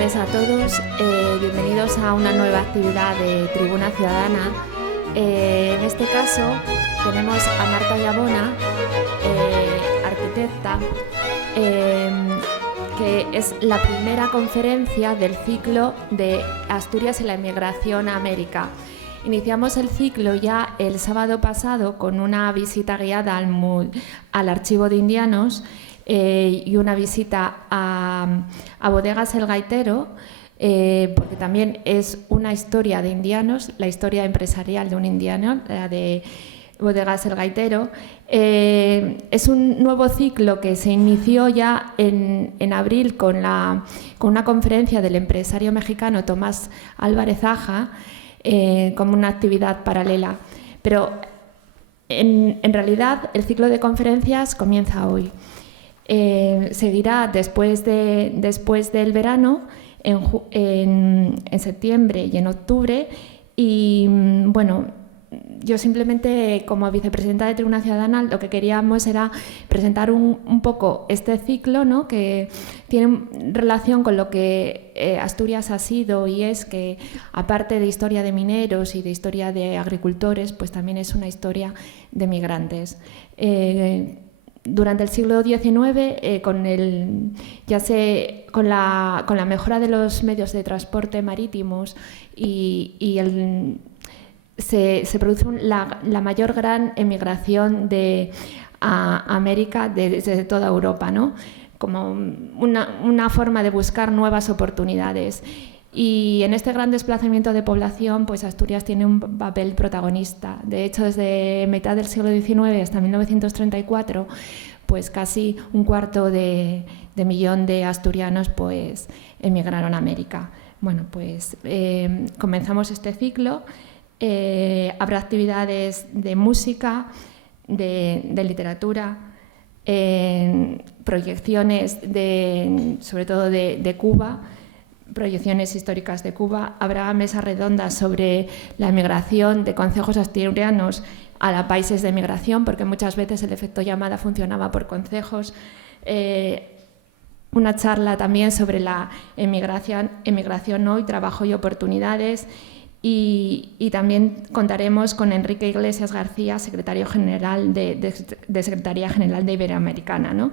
tardes a todos, bienvenidos a una nueva actividad de Tribuna Ciudadana. En este caso tenemos a Marta Llabona, arquitecta, que es la primera conferencia del ciclo de Asturias y la inmigración a América. Iniciamos el ciclo ya el sábado pasado con una visita guiada al Archivo de Indianos y una visita a Bodegas El Gaitero, porque también es una historia de indianos, la historia empresarial de un indiano, la de Bodegas El Gaitero. Es un nuevo ciclo que se inició ya en abril con una conferencia del empresario mexicano Tomás Álvarez Aja, como una actividad paralela. Pero en realidad el ciclo de conferencias comienza hoy. Seguirá después del verano, en septiembre y en octubre. Y bueno, yo simplemente, como vicepresidenta de Tribuna Ciudadana, lo que queríamos era presentar un poco este ciclo, ¿no?, que tiene relación con lo que Asturias ha sido y es que, aparte de historia de mineros y de historia de agricultores, pues también es una historia de migrantes. Durante el siglo XIX, con la mejora de los medios de transporte marítimos se produce la mayor gran emigración a América desde toda Europa, ¿no?, como una forma de buscar nuevas oportunidades. Y en este gran desplazamiento de población, pues Asturias tiene un papel protagonista. De hecho, desde mitad del siglo XIX hasta 1934, pues casi un cuarto de millón de asturianos pues emigraron a América. Bueno, pues comenzamos este ciclo. Habrá actividades de música, de literatura, proyecciones sobre todo de Cuba, proyecciones históricas de Cuba. Habrá mesas redondas sobre la emigración de concejos asturianos a países de migración, porque muchas veces el efecto llamada funcionaba por concejos. Una charla también sobre la emigración hoy, trabajo y oportunidades. Y también contaremos con Enrique Iglesias García, secretario general de Secretaría General de Iberoamericana, ¿no?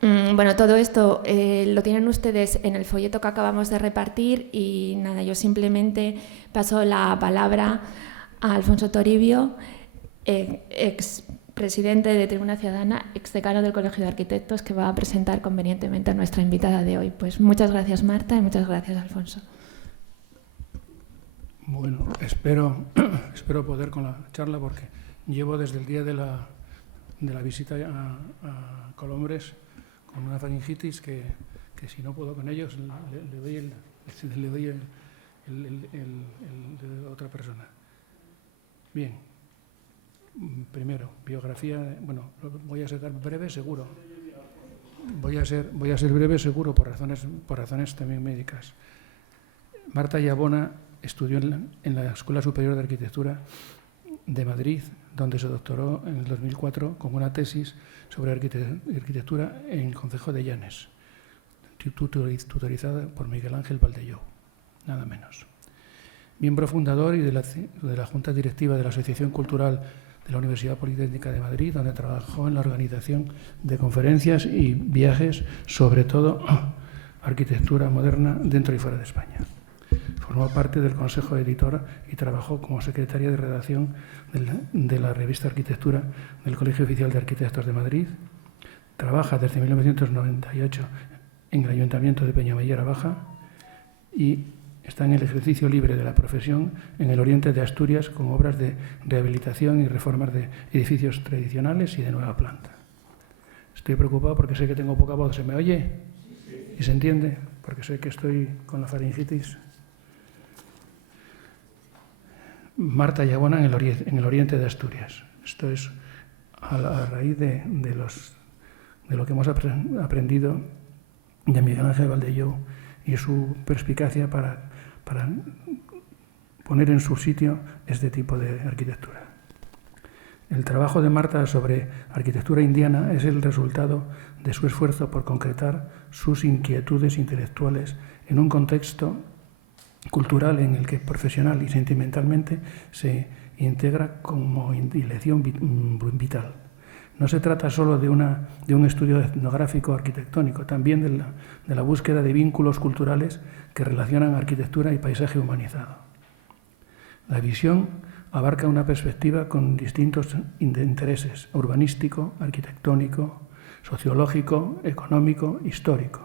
Bueno, todo esto lo tienen ustedes en el folleto que acabamos de repartir y nada, yo simplemente paso la palabra a Alfonso Toribio, ex presidente de Tribuna Ciudadana, ex decano del Colegio de Arquitectos, que va a presentar convenientemente a nuestra invitada de hoy. Pues muchas gracias, Marta, y muchas gracias, Alfonso. Bueno, espero poder con la charla, porque llevo desde el día de la visita a Colombres con una faringitis que si no puedo con ellos le doy el de otra persona. Bien, primero, biografía. Bueno, voy a ser breve, seguro. Voy a ser breve, seguro, por razones también médicas. Marta Llabona estudió en la Escuela Superior de Arquitectura de Madrid, donde se doctoró en el 2004 con una tesis sobre arquitectura en el concejo de Llanes, tutorizada por Miguel Ángel Valdellou, nada menos. Miembro fundador y de la Junta Directiva de la Asociación Cultural de la Universidad Politécnica de Madrid, donde trabajó en la organización de conferencias y viajes, sobre todo arquitectura moderna dentro y fuera de España. Formó parte del Consejo Editor y trabajó como secretaria de redacción de la revista Arquitectura del Colegio Oficial de Arquitectos de Madrid. Trabaja desde 1998 en el Ayuntamiento de Peñamellera Baja y está en el ejercicio libre de la profesión en el oriente de Asturias con obras de rehabilitación y reformas de edificios tradicionales y de nueva planta. Estoy preocupado porque sé que tengo poca voz. ¿Se me oye? ¿Y se entiende? Porque sé que estoy con la faringitis. Marta Llabona en el oriente de Asturias. Esto es a raíz de lo que hemos aprendido de Miguel Ángel Valdellou y su perspicacia para poner en su sitio este tipo de arquitectura. El trabajo de Marta sobre arquitectura indiana es el resultado de su esfuerzo por concretar sus inquietudes intelectuales en un contexto cultural en el que profesional y sentimentalmente se integra como dilección vital. No se trata solo de un estudio etnográfico arquitectónico, también de la búsqueda de vínculos culturales que relacionan arquitectura y paisaje humanizado. La visión abarca una perspectiva con distintos intereses: urbanístico, arquitectónico, sociológico, económico, histórico.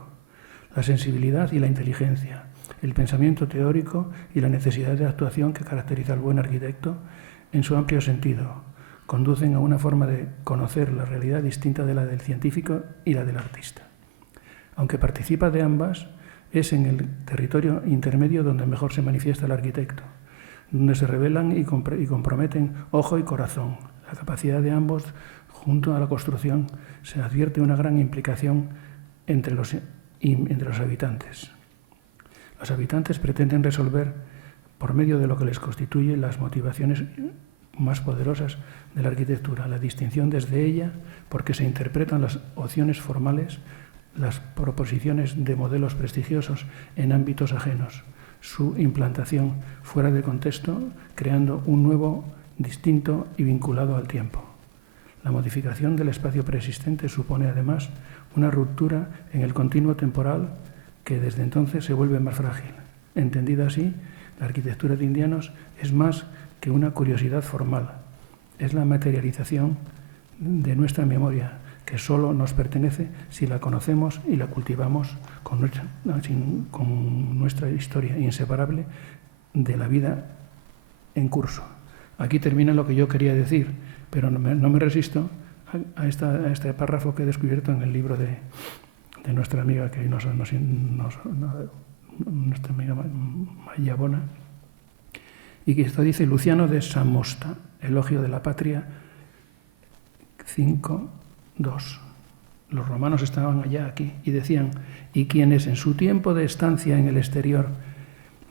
La sensibilidad y la inteligencia, el pensamiento teórico y la necesidad de actuación que caracteriza al buen arquitecto en su amplio sentido conducen a una forma de conocer la realidad distinta de la del científico y la del artista. Aunque participa de ambas, es en el territorio intermedio donde mejor se manifiesta el arquitecto, donde se revelan y comprometen ojo y corazón. La capacidad de ambos, junto a la construcción, se advierte una gran implicación entre los habitantes. Los habitantes pretenden resolver, por medio de lo que les constituye, las motivaciones más poderosas de la arquitectura, la distinción desde ella, porque se interpretan las opciones formales, las proposiciones de modelos prestigiosos en ámbitos ajenos, su implantación fuera de contexto, creando un nuevo, distinto y vinculado al tiempo. La modificación del espacio preexistente supone además una ruptura en el continuo temporal que desde entonces se vuelve más frágil. Entendida así, la arquitectura de Indianos es más que una curiosidad formal, es la materialización de nuestra memoria, que solo nos pertenece si la conocemos y la cultivamos con nuestra historia inseparable de la vida en curso. Aquí termina lo que yo quería decir, pero no me resisto a este párrafo que he descubierto en el libro de nuestra amiga, nuestra amiga Maya Bona, y que esto dice Luciano de Samosta, Elogio de la Patria 5.2. Los romanos estaban allá, aquí, y decían: y quienes en su tiempo de estancia en el exterior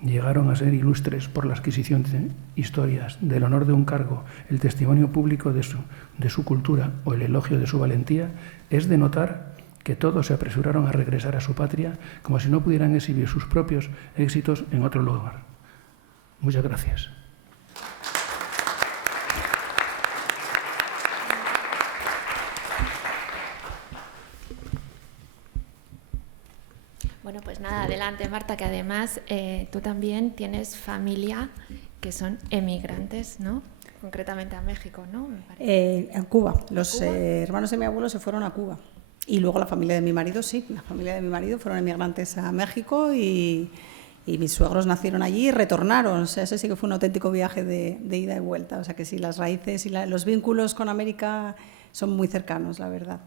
llegaron a ser ilustres por la adquisición de historias, del honor de un cargo, el testimonio público de su cultura o el elogio de su valentía, es de notar que todos se apresuraron a regresar a su patria como si no pudieran exhibir sus propios éxitos en otro lugar. Muchas gracias. Bueno, pues nada, adelante Marta, que además tú también tienes familia que son emigrantes, ¿no? Concretamente a México, ¿no? En Cuba. Los hermanos de mi abuelo se fueron a Cuba. Y luego la familia de mi marido, sí, la familia de mi marido fueron emigrantes a México y mis suegros nacieron allí y retornaron. O sea, ese sí que fue un auténtico viaje de ida y vuelta. O sea, que sí, las raíces y los vínculos con América son muy cercanos, la verdad.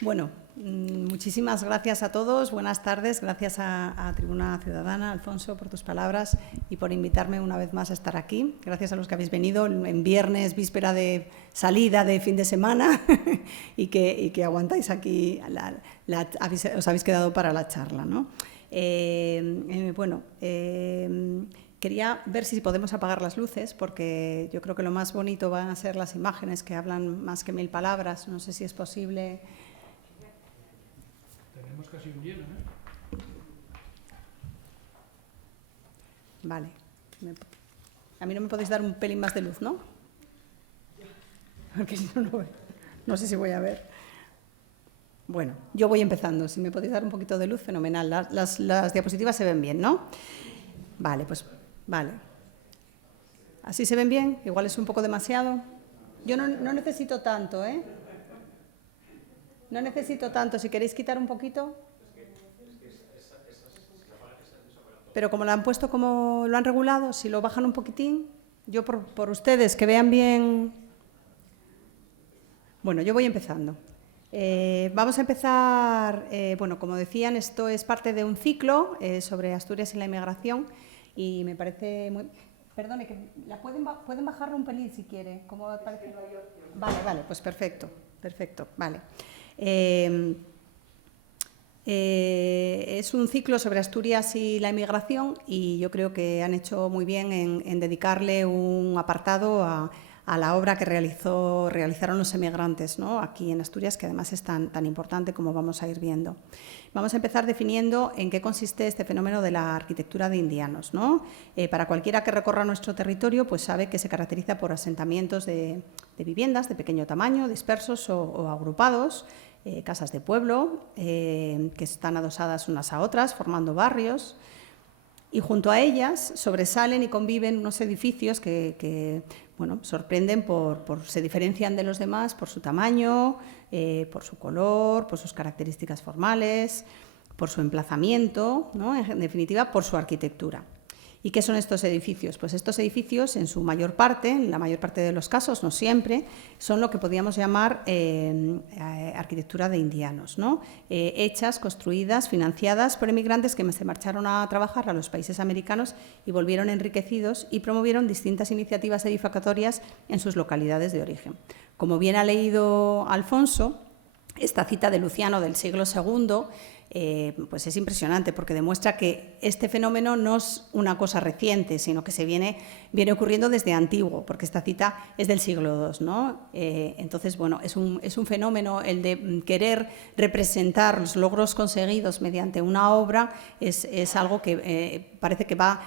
Bueno, muchísimas gracias a todos, buenas tardes, gracias a Tribuna Ciudadana, Alfonso, por tus palabras y por invitarme una vez más a estar aquí. Gracias a los que habéis venido en viernes, víspera de salida de fin de semana y que aguantáis aquí, os habéis quedado para la charla, ¿no? Quería ver si podemos apagar las luces, porque yo creo que lo más bonito van a ser las imágenes que hablan más que 1000 palabras. No sé si es posible. Tenemos casi un lleno, ¿eh? Vale. A mí no me podéis dar un pelín más de luz, ¿no? Porque si no, no sé si voy a ver. Bueno, yo voy empezando. Si me podéis dar un poquito de luz, fenomenal. Las diapositivas se ven bien, ¿no? Vale, pues vale. ¿Así se ven bien? Igual es un poco demasiado. Yo no necesito tanto, ¿eh? No necesito tanto. Si queréis quitar un poquito. Pero como lo han puesto, como lo han regulado, si lo bajan un poquitín, yo por ustedes que vean bien. Bueno, yo voy empezando. Vamos a empezar, bueno, como decían, esto es parte de un ciclo sobre Asturias y la inmigración y me parece muy... Perdone, que la pueden bajarlo un pelín si quiere. ¿Cómo parece? Vale, pues perfecto, vale. Es un ciclo sobre Asturias y la inmigración y yo creo que han hecho muy bien en dedicarle un apartado a la obra que realizaron los emigrantes, ¿no? Aquí en Asturias, que además es tan importante como vamos a ir viendo. Vamos a empezar definiendo en qué consiste este fenómeno de la arquitectura de indianos, ¿no? Para cualquiera que recorra nuestro territorio, pues sabe que se caracteriza por asentamientos de viviendas de pequeño tamaño, dispersos o agrupados, casas de pueblo que están adosadas unas a otras, formando barrios. Y junto a ellas sobresalen y conviven unos edificios que bueno, sorprenden se diferencian de los demás por su tamaño, por su color, por sus características formales, por su emplazamiento, ¿no? En definitiva, por su arquitectura. ¿Y qué son estos edificios? Pues estos edificios, en su mayor parte, en la mayor parte de los casos, no siempre, son lo que podríamos llamar arquitectura de indianos, ¿no? Hechas, construidas, financiadas por emigrantes que se marcharon a trabajar a los países americanos y volvieron enriquecidos y promovieron distintas iniciativas edificatorias en sus localidades de origen. Como bien ha leído Alfonso, esta cita de Luciano del siglo II pues es impresionante porque demuestra que este fenómeno no es una cosa reciente, sino que viene ocurriendo desde antiguo, porque esta cita es del siglo II, ¿no? Entonces, bueno, es un fenómeno el de querer representar los logros conseguidos mediante una obra, es algo que parece que va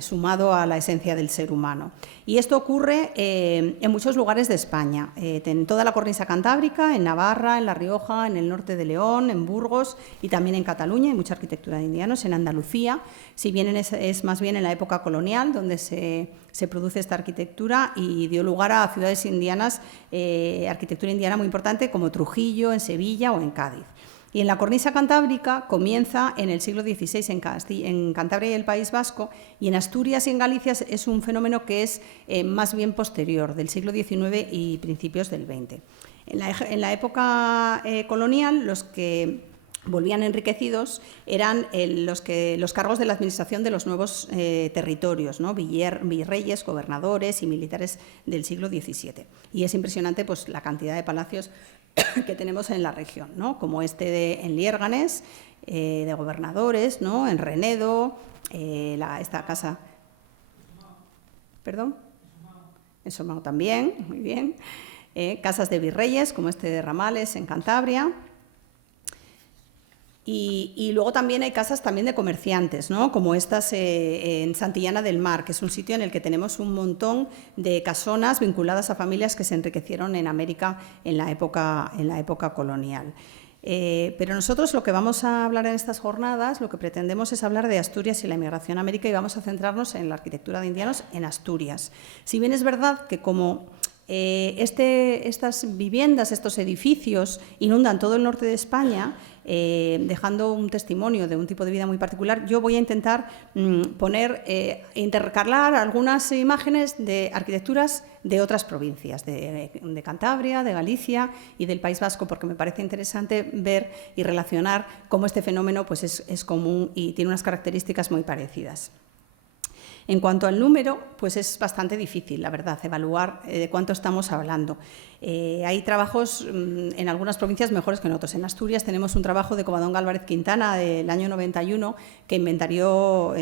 sumado a la esencia del ser humano. Y esto ocurre en muchos lugares de España, en toda la cornisa cantábrica, en Navarra, en La Rioja, en el norte de León, en Burgos y también en Cataluña. Hay mucha arquitectura de indianos, en Andalucía, si bien es más bien en la época colonial donde se produce esta arquitectura y dio lugar a ciudades indianas, arquitectura indiana muy importante como Trujillo, en Sevilla o en Cádiz. Y en la cornisa cantábrica comienza en el siglo XVI en Cantabria y el País Vasco, y en Asturias y en Galicia es un fenómeno que es más bien posterior, del siglo XIX y principios del XX. En la época colonial, los que volvían enriquecidos eran los cargos de la administración de los nuevos territorios, ¿no? Virreyes, gobernadores y militares del siglo XVII. Y es impresionante pues, la cantidad de palacios que tenemos en la región, ¿no? Como en Liérganes, de gobernadores, ¿no? En Renedo, esta casa... ¿Perdón? En Somao también, muy bien. Casas de virreyes, como este de Ramales, en Cantabria. Y luego también hay casas también de comerciantes, ¿no? Como estas en Santillana del Mar, que es un sitio en el que tenemos un montón de casonas vinculadas a familias que se enriquecieron en América en la época colonial. Pero nosotros lo que vamos a hablar en estas jornadas, lo que pretendemos es hablar de Asturias y la inmigración a América, y vamos a centrarnos en la arquitectura de indianos en Asturias. Si bien es verdad que como estas viviendas, estos edificios inundan todo el norte de España, dejando un testimonio de un tipo de vida muy particular, yo voy a intentar intercalar algunas imágenes de arquitecturas de otras provincias, de Cantabria, de Galicia y del País Vasco, porque me parece interesante ver y relacionar cómo este fenómeno pues, es común y tiene unas características muy parecidas. En cuanto al número, pues es bastante difícil, la verdad, evaluar de cuánto estamos hablando. Hay trabajos en algunas provincias mejores que en otros. En Asturias tenemos un trabajo de Covadonga Álvarez Quintana del año 91 que inventarió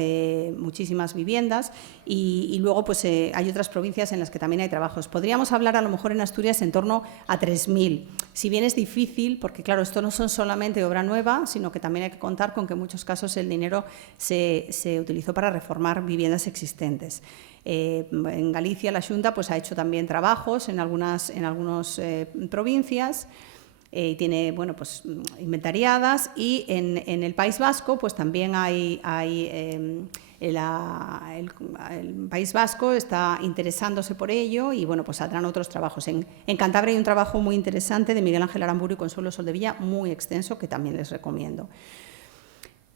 muchísimas viviendas y luego pues, hay otras provincias en las que también hay trabajos. Podríamos hablar a lo mejor en Asturias en torno a 3.000. Si bien es difícil, porque claro, esto no son solamente obra nueva, sino que también hay que contar con que en muchos casos el dinero se utilizó para reformar viviendas existentes. En Galicia la Xunta pues, ha hecho también trabajos en algunas provincias, tiene bueno, pues, inventariadas, y en el País Vasco pues, también el País Vasco está interesándose por ello y bueno, pues saldrán otros trabajos. En Cantabria hay un trabajo muy interesante de Miguel Ángel Aramburu y Consuelo Soldevilla, muy extenso, que también les recomiendo.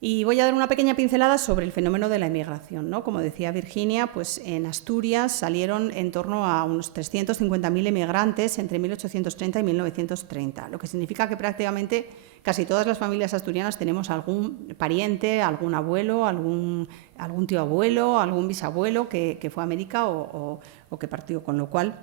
Y voy a dar una pequeña pincelada sobre el fenómeno de la emigración, ¿no? Como decía Virginia, pues en Asturias salieron en torno a unos 350.000 emigrantes entre 1830 y 1930, lo que significa que prácticamente casi todas las familias asturianas tenemos algún pariente, algún abuelo, algún tío abuelo, algún bisabuelo que fue a América o que partió, con lo cual...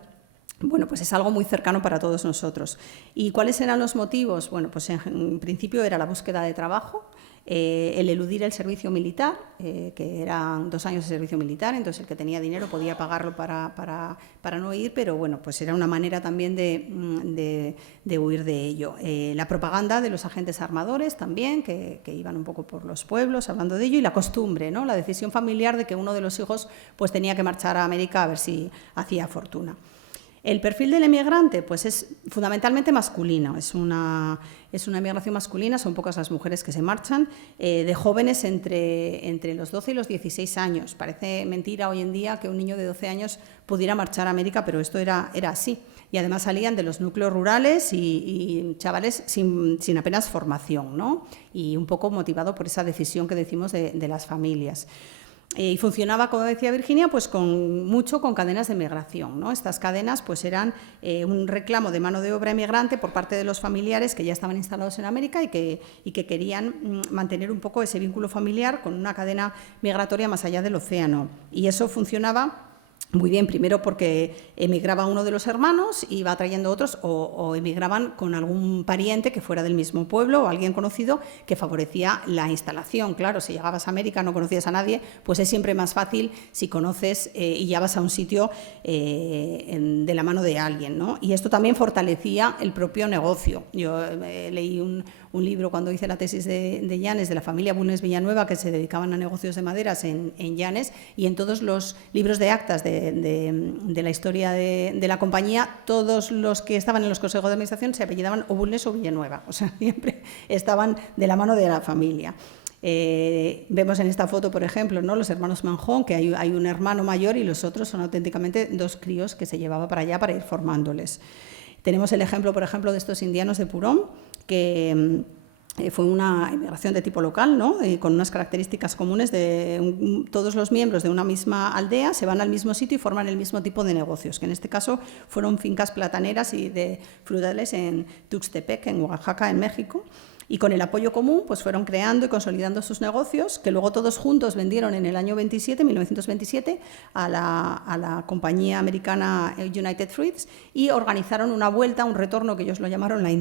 Bueno, pues es algo muy cercano para todos nosotros. ¿Y cuáles eran los motivos? Bueno, pues en principio era la búsqueda de trabajo, el eludir el servicio militar, que eran 2 años de servicio militar, entonces el que tenía dinero podía pagarlo para no ir, pero bueno, pues era una manera también de huir de ello. La propaganda de los agentes armadores también, que iban un poco por los pueblos hablando de ello, y la costumbre, ¿no? La decisión familiar de que uno de los hijos pues tenía que marchar a América a ver si hacía fortuna. El perfil del emigrante pues es fundamentalmente masculino, es una emigración masculina, son pocas las mujeres que se marchan, de jóvenes entre los 12 y los 16 años. Parece mentira hoy en día que un niño de 12 años pudiera marchar a América, pero esto era así. Y además salían de los núcleos rurales y chavales sin apenas formación, ¿no? Y un poco motivado por esa decisión que decimos de las familias. Y funcionaba, como decía Virginia, pues mucho con cadenas de migración, ¿no? Estas cadenas pues eran un reclamo de mano de obra emigrante por parte de los familiares que ya estaban instalados en América y que querían mantener un poco ese vínculo familiar con una cadena migratoria más allá del océano. Y eso funcionaba muy bien, primero porque emigraba uno de los hermanos y iba trayendo otros, o emigraban con algún pariente que fuera del mismo pueblo o alguien conocido que favorecía la instalación. Claro, si llegabas a América, no conocías a nadie, pues es siempre más fácil si conoces y ya vas a un sitio de la mano de alguien, ¿no? Y esto también fortalecía el propio negocio. Yo leí un libro cuando hice la tesis de Llanes, de la familia Bulnes Villanueva, que se dedicaban a negocios de maderas en Llanes, y en todos los libros de actas de la historia de la compañía, todos los que estaban en los consejos de administración se apellidaban o Bulnes o Villanueva, o sea, siempre estaban de la mano de la familia. Vemos en esta foto, por ejemplo, ¿no?, los hermanos Manjón, que hay un hermano mayor y los otros son auténticamente 2 críos que se llevaba para allá para ir formándoles. Tenemos el ejemplo, por ejemplo, de estos indianos de Purón, que fue una inmigración de tipo local, ¿no?, con unas características comunes de todos los miembros de una misma aldea se van al mismo sitio y forman el mismo tipo de negocios, que en este caso fueron fincas plataneras y de frutales en Tuxtepec, en Oaxaca, en México. Y con el apoyo común pues fueron creando y consolidando sus negocios, que luego todos juntos vendieron en el año 1927, a la compañía americana United Fruits, y organizaron una vuelta, un retorno que ellos lo llamaron la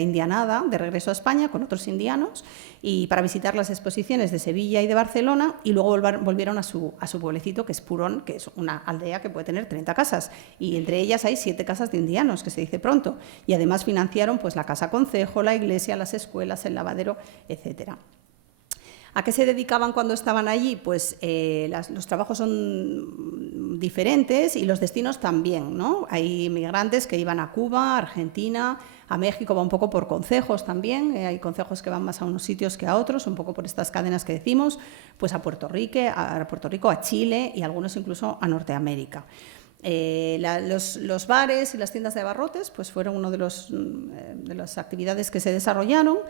indianada, de regreso a España con otros indianos, y para visitar las exposiciones de Sevilla y de Barcelona, y luego volvieron a su pueblecito, que es Purón, que es una aldea que puede tener 30 casas, y entre ellas hay 7 casas de indianos, que se dice pronto, y además financiaron pues la casa concejo, la iglesia, las escuelas, el lavadero, etcétera. ¿A qué se dedicaban cuando estaban allí? Pues los trabajos son diferentes y los destinos también, ¿no? Hay inmigrantes que iban a Cuba, Argentina, a México, va un poco por concejos también, hay concejos que van más a unos sitios que a otros, un poco por estas cadenas que decimos, pues a Puerto Rico, a Chile y algunos incluso a Norteamérica. Los bares y las tiendas de abarrotes pues fueron una de las actividades que se desarrollaron.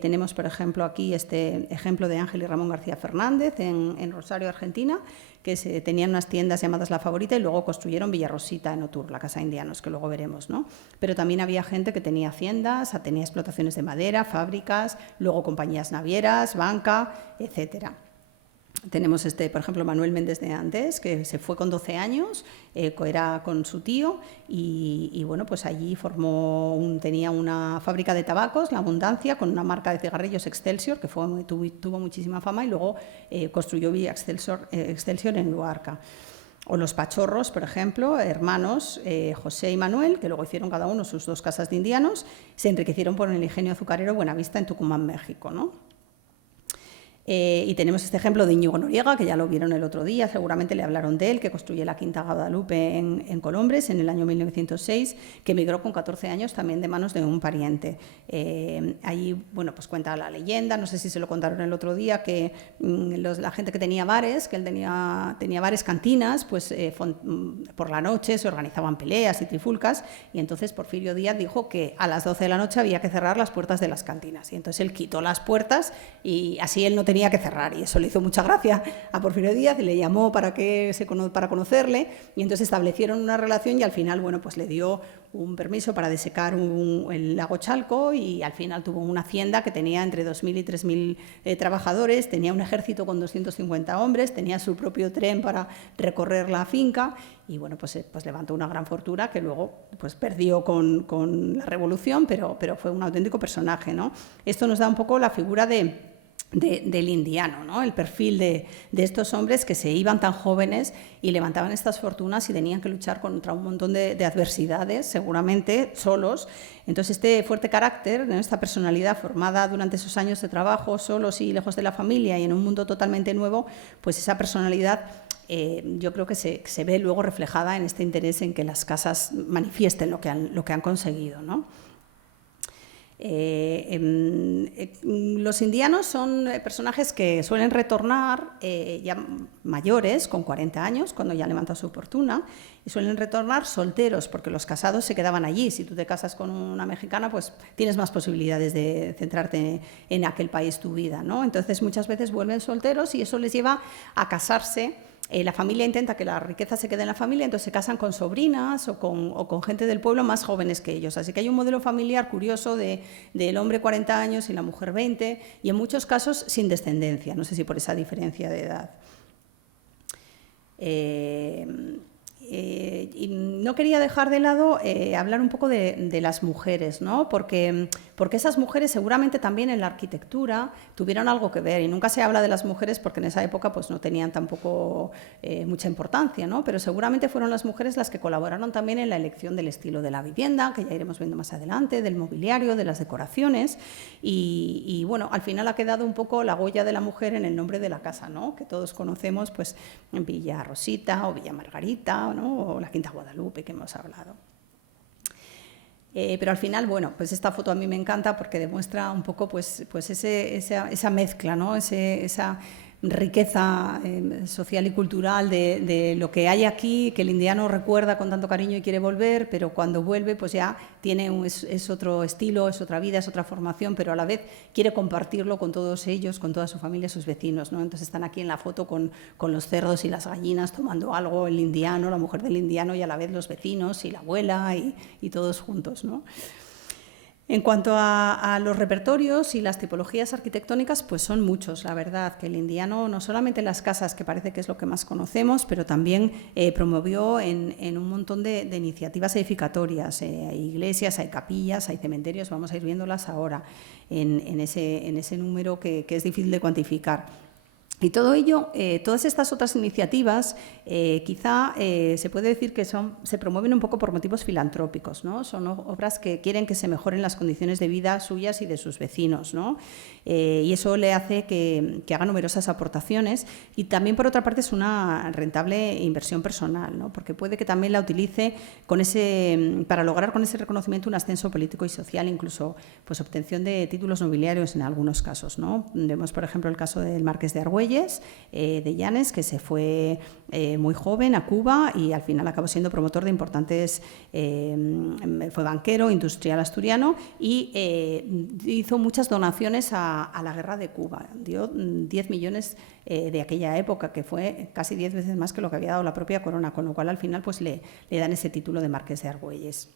Tenemos, por ejemplo, aquí este ejemplo de Ángel y Ramón García Fernández en Rosario, Argentina, que tenían unas tiendas llamadas La Favorita y luego construyeron Villarrosita en Otur, la casa de indianos, que luego veremos, ¿no? Pero también había gente que tenía haciendas, tenía explotaciones de madera, fábricas, luego compañías navieras, banca, etcétera. Tenemos por ejemplo, Manuel Méndez de Andes, que se fue con 12 años, era con su tío y bueno, pues allí tenía una fábrica de tabacos, La Abundancia, con una marca de cigarrillos Excelsior, que tuvo muchísima fama, y luego construyó Villa Excelsior en Luarca. O los Pachorros, por ejemplo, hermanos José y Manuel, que luego hicieron cada uno sus 2 casas de indianos, se enriquecieron por el ingenio azucarero Buenavista en Tucumán, México, ¿no? Y tenemos este ejemplo de Íñigo Noriega, que ya lo vieron el otro día, seguramente le hablaron de él, que construye la Quinta Guadalupe en Colombres en el año 1906, que emigró con 14 años también de manos de un pariente. Allí, bueno, pues cuenta la leyenda, no sé si se lo contaron el otro día, que la gente que tenía bares, que él tenía bares, cantinas, pues por la noche se organizaban peleas y trifulcas, y entonces Porfirio Díaz dijo que a las 12 de la noche había que cerrar las puertas de las cantinas, y entonces él quitó las puertas y así él no tenía que cerrar, y eso le hizo mucha gracia a Porfirio Díaz y le llamó para conocerle, y entonces establecieron una relación y al final, bueno, pues le dio un permiso para desecar el lago Chalco, y al final tuvo una hacienda que tenía entre 2.000 y 3.000 trabajadores, tenía un ejército con 250 hombres, tenía su propio tren para recorrer la finca y bueno, pues levantó una gran fortuna que luego pues perdió con la revolución, pero fue un auténtico personaje, ¿no? Esto nos da un poco la figura de del indiano, ¿no? El perfil de estos hombres que se iban tan jóvenes y levantaban estas fortunas y tenían que luchar contra un montón de adversidades, seguramente solos. Entonces, este fuerte carácter, ¿no? Esta personalidad formada durante esos años de trabajo, solos y lejos de la familia y en un mundo totalmente nuevo, pues esa personalidad yo creo que se ve luego reflejada en este interés en que las casas manifiesten lo que han conseguido, ¿no? Los indianos son personajes que suelen retornar ya mayores, con 40 años, cuando ya han levantado su fortuna, y suelen retornar solteros, porque los casados se quedaban allí. Si tú te casas con una mexicana, pues tienes más posibilidades de centrarte en aquel país tu vida, ¿no? Entonces muchas veces vuelven solteros y eso les lleva a casarse. La familia intenta que la riqueza se quede en la familia, entonces se casan con sobrinas o con gente del pueblo más jóvenes que ellos. Así que hay un modelo familiar curioso del hombre 40 años y la mujer 20, y en muchos casos sin descendencia. No sé si por esa diferencia de edad. Y no quería dejar de lado hablar un poco de las mujeres, ¿no? Porque esas mujeres seguramente también en la arquitectura tuvieron algo que ver, y nunca se habla de las mujeres porque en esa época pues no tenían tampoco mucha importancia, ¿no? Pero seguramente fueron las mujeres las que colaboraron también en la elección del estilo de la vivienda, que ya iremos viendo más adelante, del mobiliario, de las decoraciones, y bueno, al final ha quedado un poco la huella de la mujer en el nombre de la casa, ¿no? Que todos conocemos pues en Villa Rosita o Villa Margarita, ¿no? O la Quinta Guadalupe, que hemos hablado. Pero al final, bueno, pues esta foto a mí me encanta porque demuestra un poco pues esa mezcla, ¿no? Esa riqueza social y cultural de lo que hay aquí, que el indiano recuerda con tanto cariño y quiere volver, pero cuando vuelve pues ya es otro estilo, es otra vida, es otra formación, pero a la vez quiere compartirlo con todos ellos, con toda su familia, sus vecinos, ¿no? Entonces están aquí en la foto con los cerdos y las gallinas tomando algo, el indiano, la mujer del indiano y a la vez los vecinos y la abuela y todos juntos, ¿no? En cuanto a los repertorios y las tipologías arquitectónicas, pues son muchos, la verdad, que el indiano no solamente las casas, que parece que es lo que más conocemos, pero también promovió en un montón de iniciativas edificatorias. Hay iglesias, hay capillas, hay cementerios, vamos a ir viéndolas ahora en ese número que es difícil de cuantificar. Y todo ello, todas estas otras iniciativas, quizá se puede decir que se promueven un poco por motivos filantrópicos, ¿no? Son obras que quieren que se mejoren las condiciones de vida suyas y de sus vecinos, ¿no? Y eso le hace que haga numerosas aportaciones, y también, por otra parte, es una rentable inversión personal, ¿no? Porque puede que también la utilice para lograr con ese reconocimiento un ascenso político y social, incluso pues, obtención de títulos nobiliarios en algunos casos, ¿no? Vemos, por ejemplo, el caso del Marqués de Argüelles, de Llanes, que se fue muy joven a Cuba y al final acabó siendo promotor de importantes, fue banquero, industrial asturiano, y hizo muchas donaciones a la guerra de Cuba. Dio 10 millones de aquella época, que fue casi 10 veces más que lo que había dado la propia corona, con lo cual al final pues, le dan ese título de Marqués de Argüelles.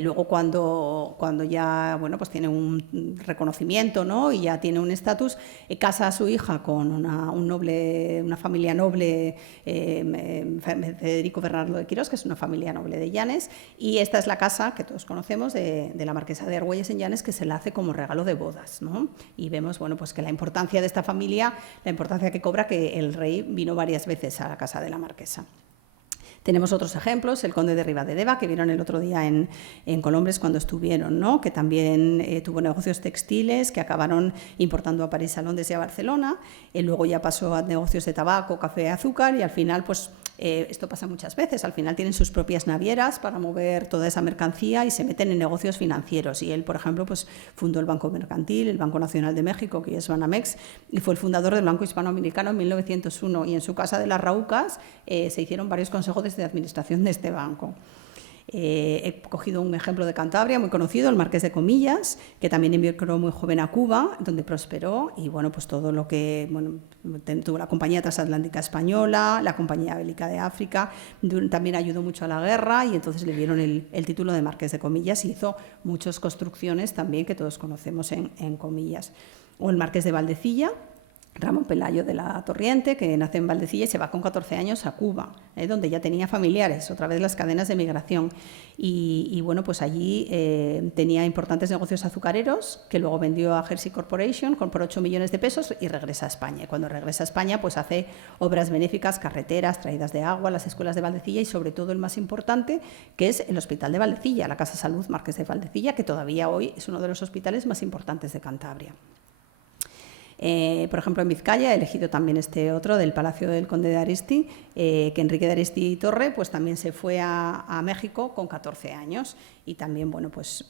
Luego cuando ya bueno, pues tiene un reconocimiento, ¿no? Y ya tiene un estatus, casa a su hija con una familia noble, Federico Bernardo de Quirós, que es una familia noble de Llanes, y esta es la casa que todos conocemos de la Marquesa de Argüelles en Llanes, que se la hace como regalo de bodas, ¿no? Y vemos bueno, pues que la importancia de esta familia, la importancia que cobra, que el rey vino varias veces a la casa de la Marquesa. Tenemos otros ejemplos, el conde de Ribadedeva, que vieron el otro día en Colombres cuando estuvieron, ¿no? Que también tuvo negocios textiles que acabaron importando a París, a Londres y a Barcelona. Luego ya pasó a negocios de tabaco, café, azúcar, y al final, pues esto pasa muchas veces, al final tienen sus propias navieras para mover toda esa mercancía y se meten en negocios financieros. Y él, por ejemplo, pues fundó el Banco Mercantil, el Banco Nacional de México, que es Banamex, y fue el fundador del Banco Hispanoamericano en 1901. Y en su casa de las Raucas se hicieron varios consejos de administración de este banco. He cogido un ejemplo de Cantabria muy conocido, el Marqués de Comillas, que también emigró muy joven a Cuba, donde prosperó, y bueno, pues todo lo que tuvo la Compañía Transatlántica Española, la Compañía Bélica de África, también ayudó mucho a la guerra, y entonces le dieron el título de Marqués de Comillas, y hizo muchas construcciones también que todos conocemos en Comillas. O el Marqués de Valdecilla, Ramón Pelayo de la Torriente, que nace en Valdecilla y se va con 14 años a Cuba, donde ya tenía familiares, otra vez las cadenas de migración. Y bueno, pues allí tenía importantes negocios azucareros, que luego vendió a Hershey Corporation por 8 millones de pesos y regresa a España. Y cuando regresa a España, pues hace obras benéficas, carreteras, traídas de agua, las escuelas de Valdecilla y sobre todo el más importante, que es el Hospital de Valdecilla, la Casa Salud Marqués de Valdecilla, que todavía hoy es uno de los hospitales más importantes de Cantabria. Por ejemplo, en Vizcaya he elegido también este otro del Palacio del Conde de Aresti, que Enrique de Aresti y Torre pues también se fue a México con 14 años y también bueno, pues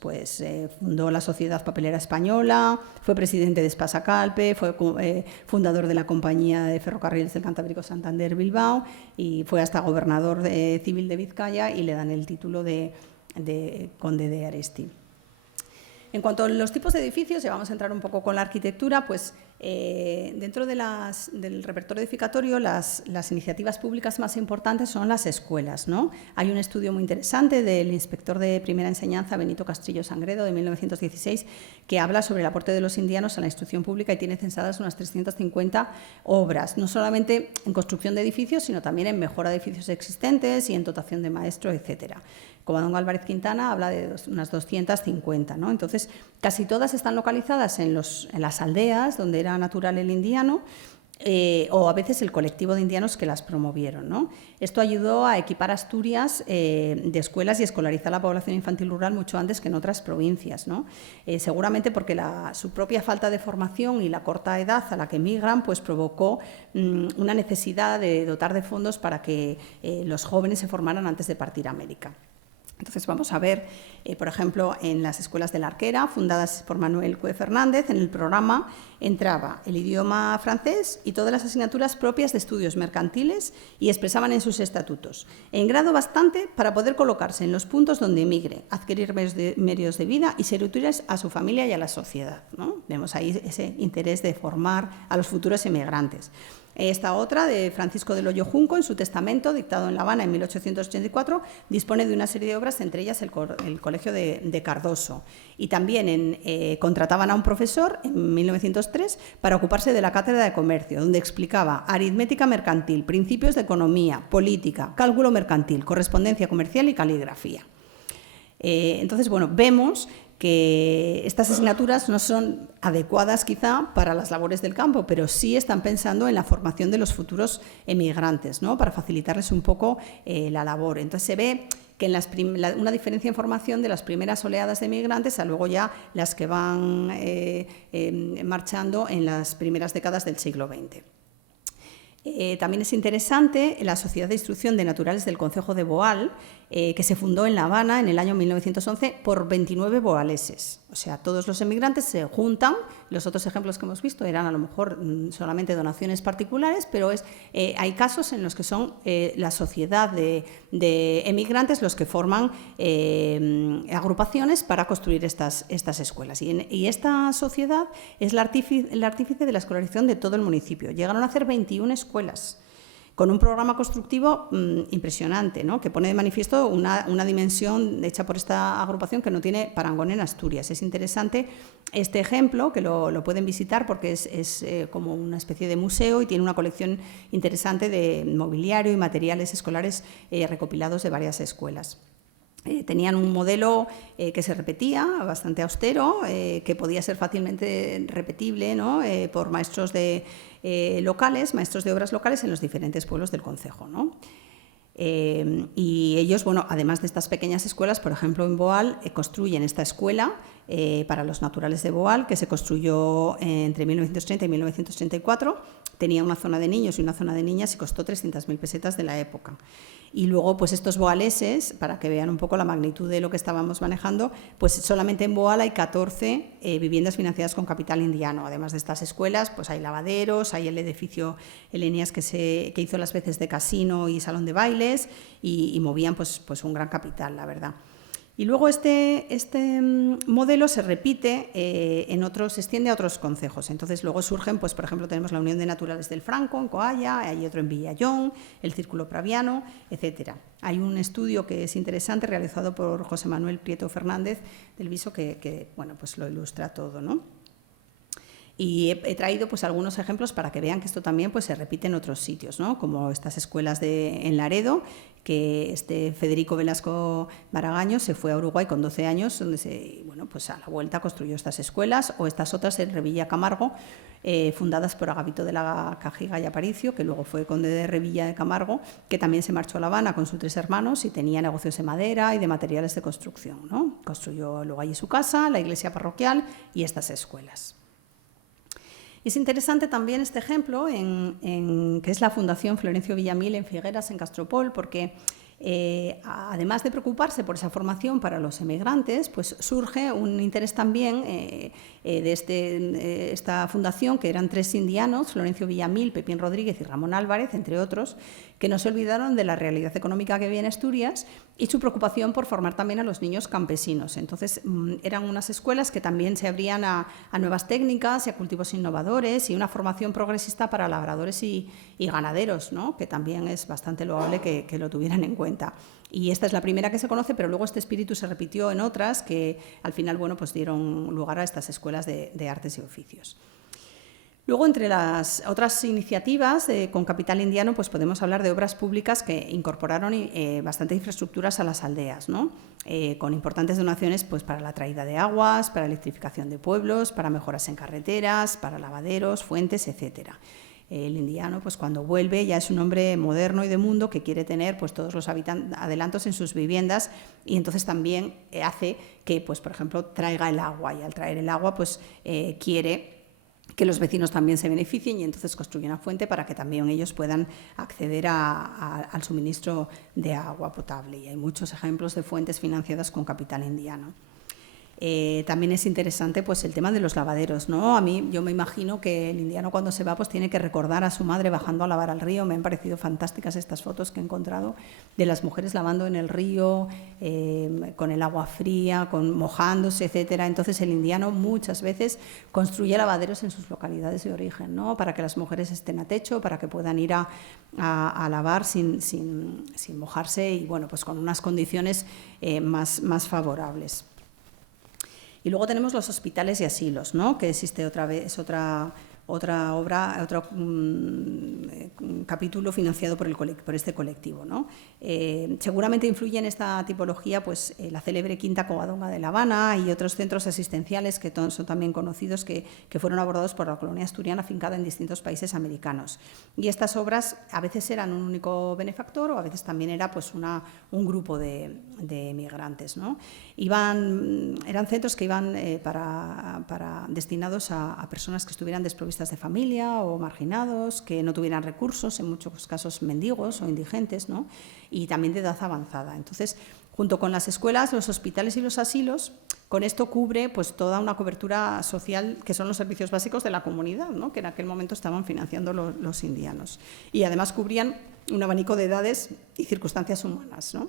fundó la Sociedad Papelera Española, fue presidente de Espasa-Calpe, fue fundador de la Compañía de Ferrocarriles del Cantábrico Santander Bilbao y fue hasta gobernador civil de Vizcaya y le dan el título de Conde de Aresti. En cuanto a los tipos de edificios, ya vamos a entrar un poco con la arquitectura, pues dentro del repertorio edificatorio las iniciativas públicas más importantes son las escuelas, ¿no? Hay un estudio muy interesante del inspector de primera enseñanza Benito Castrillo Sangredo de 1916 que habla sobre el aporte de los indianos a la instrucción pública y tiene censadas unas 350 obras, no solamente en construcción de edificios, sino también en mejora de edificios existentes y en dotación de maestros, etcétera. Covadonga Álvarez Quintana habla de unas 250, ¿no? Entonces, casi todas están localizadas en las aldeas donde era natural el indiano o a veces el colectivo de indianos que las promovieron, ¿no? Esto ayudó a equipar Asturias de escuelas y escolarizar la población infantil rural mucho antes que en otras provincias, ¿no? Seguramente porque su propia falta de formación y la corta edad a la que emigran pues provocó una necesidad de dotar de fondos para que los jóvenes se formaran antes de partir a América. Entonces vamos a ver, por ejemplo, en las escuelas de la Arquera, fundadas por Manuel Cue Fernández, en el programa entraba el idioma francés y todas las asignaturas propias de estudios mercantiles y expresaban en sus estatutos, en grado bastante para poder colocarse en los puntos donde emigre, adquirir medios de vida y ser útiles a su familia y a la sociedad, ¿no? Vemos ahí ese interés de formar a los futuros emigrantes. Esta otra, de Francisco del Hoyo Junco, en su testamento, dictado en La Habana en 1884, dispone de una serie de obras, entre ellas el Colegio de Cardoso. Y también contrataban a un profesor en 1903 para ocuparse de la Cátedra de Comercio, donde explicaba aritmética mercantil, principios de economía, política, cálculo mercantil, correspondencia comercial y caligrafía. Entonces, bueno, vemos que estas asignaturas no son adecuadas quizá para las labores del campo, pero sí están pensando en la formación de los futuros emigrantes, ¿no? Para facilitarles un poco la labor. Entonces se ve que una diferencia en formación de las primeras oleadas de emigrantes a luego ya las que van marchando en las primeras décadas del siglo XX. También es interesante la Sociedad de Instrucción de Naturales del Concejo de Boal, que se fundó en La Habana en el año 1911 por 29 boaleses. O sea, todos los emigrantes se juntan. Los otros ejemplos que hemos visto eran a lo mejor solamente donaciones particulares, pero hay casos en los que son la sociedad de emigrantes los que forman agrupaciones para construir estas escuelas. Y esta sociedad es el artífice de la escolarización de todo el municipio. Llegaron a hacer 21 escuelas, con un programa constructivo impresionante, ¿no? Que pone de manifiesto una dimensión hecha por esta agrupación que no tiene parangón en Asturias. Es interesante este ejemplo, que lo pueden visitar porque es como una especie de museo y tiene una colección interesante de mobiliario y materiales escolares recopilados de varias escuelas. Tenían un modelo que se repetía, bastante austero, que podía ser fácilmente repetible, ¿no? Por maestros locales, maestros de obras locales en los diferentes pueblos del concejo, ¿no? Y ellos, bueno, además de estas pequeñas escuelas, por ejemplo en Boal, construyen esta escuela para los naturales de Boal, que se construyó entre 1930 y 1934, tenía una zona de niños y una zona de niñas y costó 300.000 pesetas de la época. Y luego, pues estos boaleses, para que vean un poco la magnitud de lo que estábamos manejando, pues solamente en Boal hay 14 viviendas financiadas con capital indiano. Además de estas escuelas, pues hay lavaderos, hay el edificio Elenias que hizo las veces de casino y salón de bailes y movían pues un gran capital, la verdad. Y luego este modelo se repite se extiende a otros concejos. Entonces luego surgen, pues por ejemplo tenemos la Unión de Naturales del Franco en Coalla, hay otro en Villallón, el Círculo Praviano, etcétera. Hay un estudio que es interesante realizado por José Manuel Prieto Fernández del Viso que bueno, pues lo ilustra todo, ¿no? Y he traído pues algunos ejemplos para que vean que esto también pues se repite en otros sitios, ¿no? Como estas escuelas en Laredo, que Federico Velasco Maragaño se fue a Uruguay con 12 años, donde pues a la vuelta construyó estas escuelas, o estas otras en Revilla Camargo, fundadas por Agapito de la Cajiga y Aparicio, que luego fue conde de Revilla de Camargo, que también se marchó a La Habana con sus 3 hermanos y tenía negocios de madera y de materiales de construcción, ¿no? Construyó luego allí su casa, la iglesia parroquial y estas escuelas. Es interesante también este ejemplo, que es la Fundación Florencio Villamil en Figueras, en Castropol, porque además de preocuparse por esa formación para los emigrantes, pues surge un interés también de esta fundación, que eran 3 indianos, Florencio Villamil, Pepín Rodríguez y Ramón Álvarez, entre otros, que no se olvidaron de la realidad económica que había en Asturias y su preocupación por formar también a los niños campesinos. Entonces, eran unas escuelas que también se abrían a nuevas técnicas y a cultivos innovadores y una formación progresista para labradores y ganaderos, ¿no? Que también es bastante loable que lo tuvieran en cuenta. Y esta es la primera que se conoce, pero luego este espíritu se repitió en otras que al final pues dieron lugar a estas escuelas de artes y oficios. Luego, entre las otras iniciativas con capital indiano, pues podemos hablar de obras públicas que incorporaron bastantes infraestructuras a las aldeas, ¿no? Con importantes donaciones pues, para la traída de aguas, para electrificación de pueblos, para mejoras en carreteras, para lavaderos, fuentes, etcétera. El indiano, pues cuando vuelve, ya es un hombre moderno y de mundo que quiere tener pues, todos los adelantos en sus viviendas, y entonces también hace que, pues, por ejemplo, traiga el agua, y al traer el agua pues, quiere que los vecinos también se beneficien, y entonces construye una fuente para que también ellos puedan acceder al suministro de agua potable. Y hay muchos ejemplos de fuentes financiadas con capital indiano. También es interesante pues, el tema de los lavaderos, ¿no? Yo me imagino que el indiano cuando se va pues, tiene que recordar a su madre bajando a lavar al río. Me han parecido fantásticas estas fotos que he encontrado de las mujeres lavando en el río, con el agua fría, mojándose, etcétera. Entonces el indiano muchas veces construye lavaderos en sus localidades de origen, ¿no? Para que las mujeres estén a techo, para que puedan ir a lavar sin mojarse y bueno, pues con unas condiciones más favorables. Y luego tenemos los hospitales y asilos, ¿no? Que existe otra obra, otro capítulo financiado por este colectivo, ¿no? Seguramente influye en esta tipología pues, la célebre Quinta Covadonga de La Habana y otros centros asistenciales que son también conocidos que fueron abordados por la colonia asturiana afincada en distintos países americanos. Y estas obras a veces eran un único benefactor o a veces también era pues, un grupo de migrantes, ¿no? Eran centros que iban destinados a personas que estuvieran desprovistas de familia o marginados, que no tuvieran recursos, en muchos casos mendigos o indigentes, ¿no? Y también de edad avanzada. Entonces, junto con las escuelas, los hospitales y los asilos, con esto cubre pues, toda una cobertura social que son los servicios básicos de la comunidad, ¿no? Que en aquel momento estaban financiando los indianos. Y además cubrían un abanico de edades y circunstancias humanas, ¿no?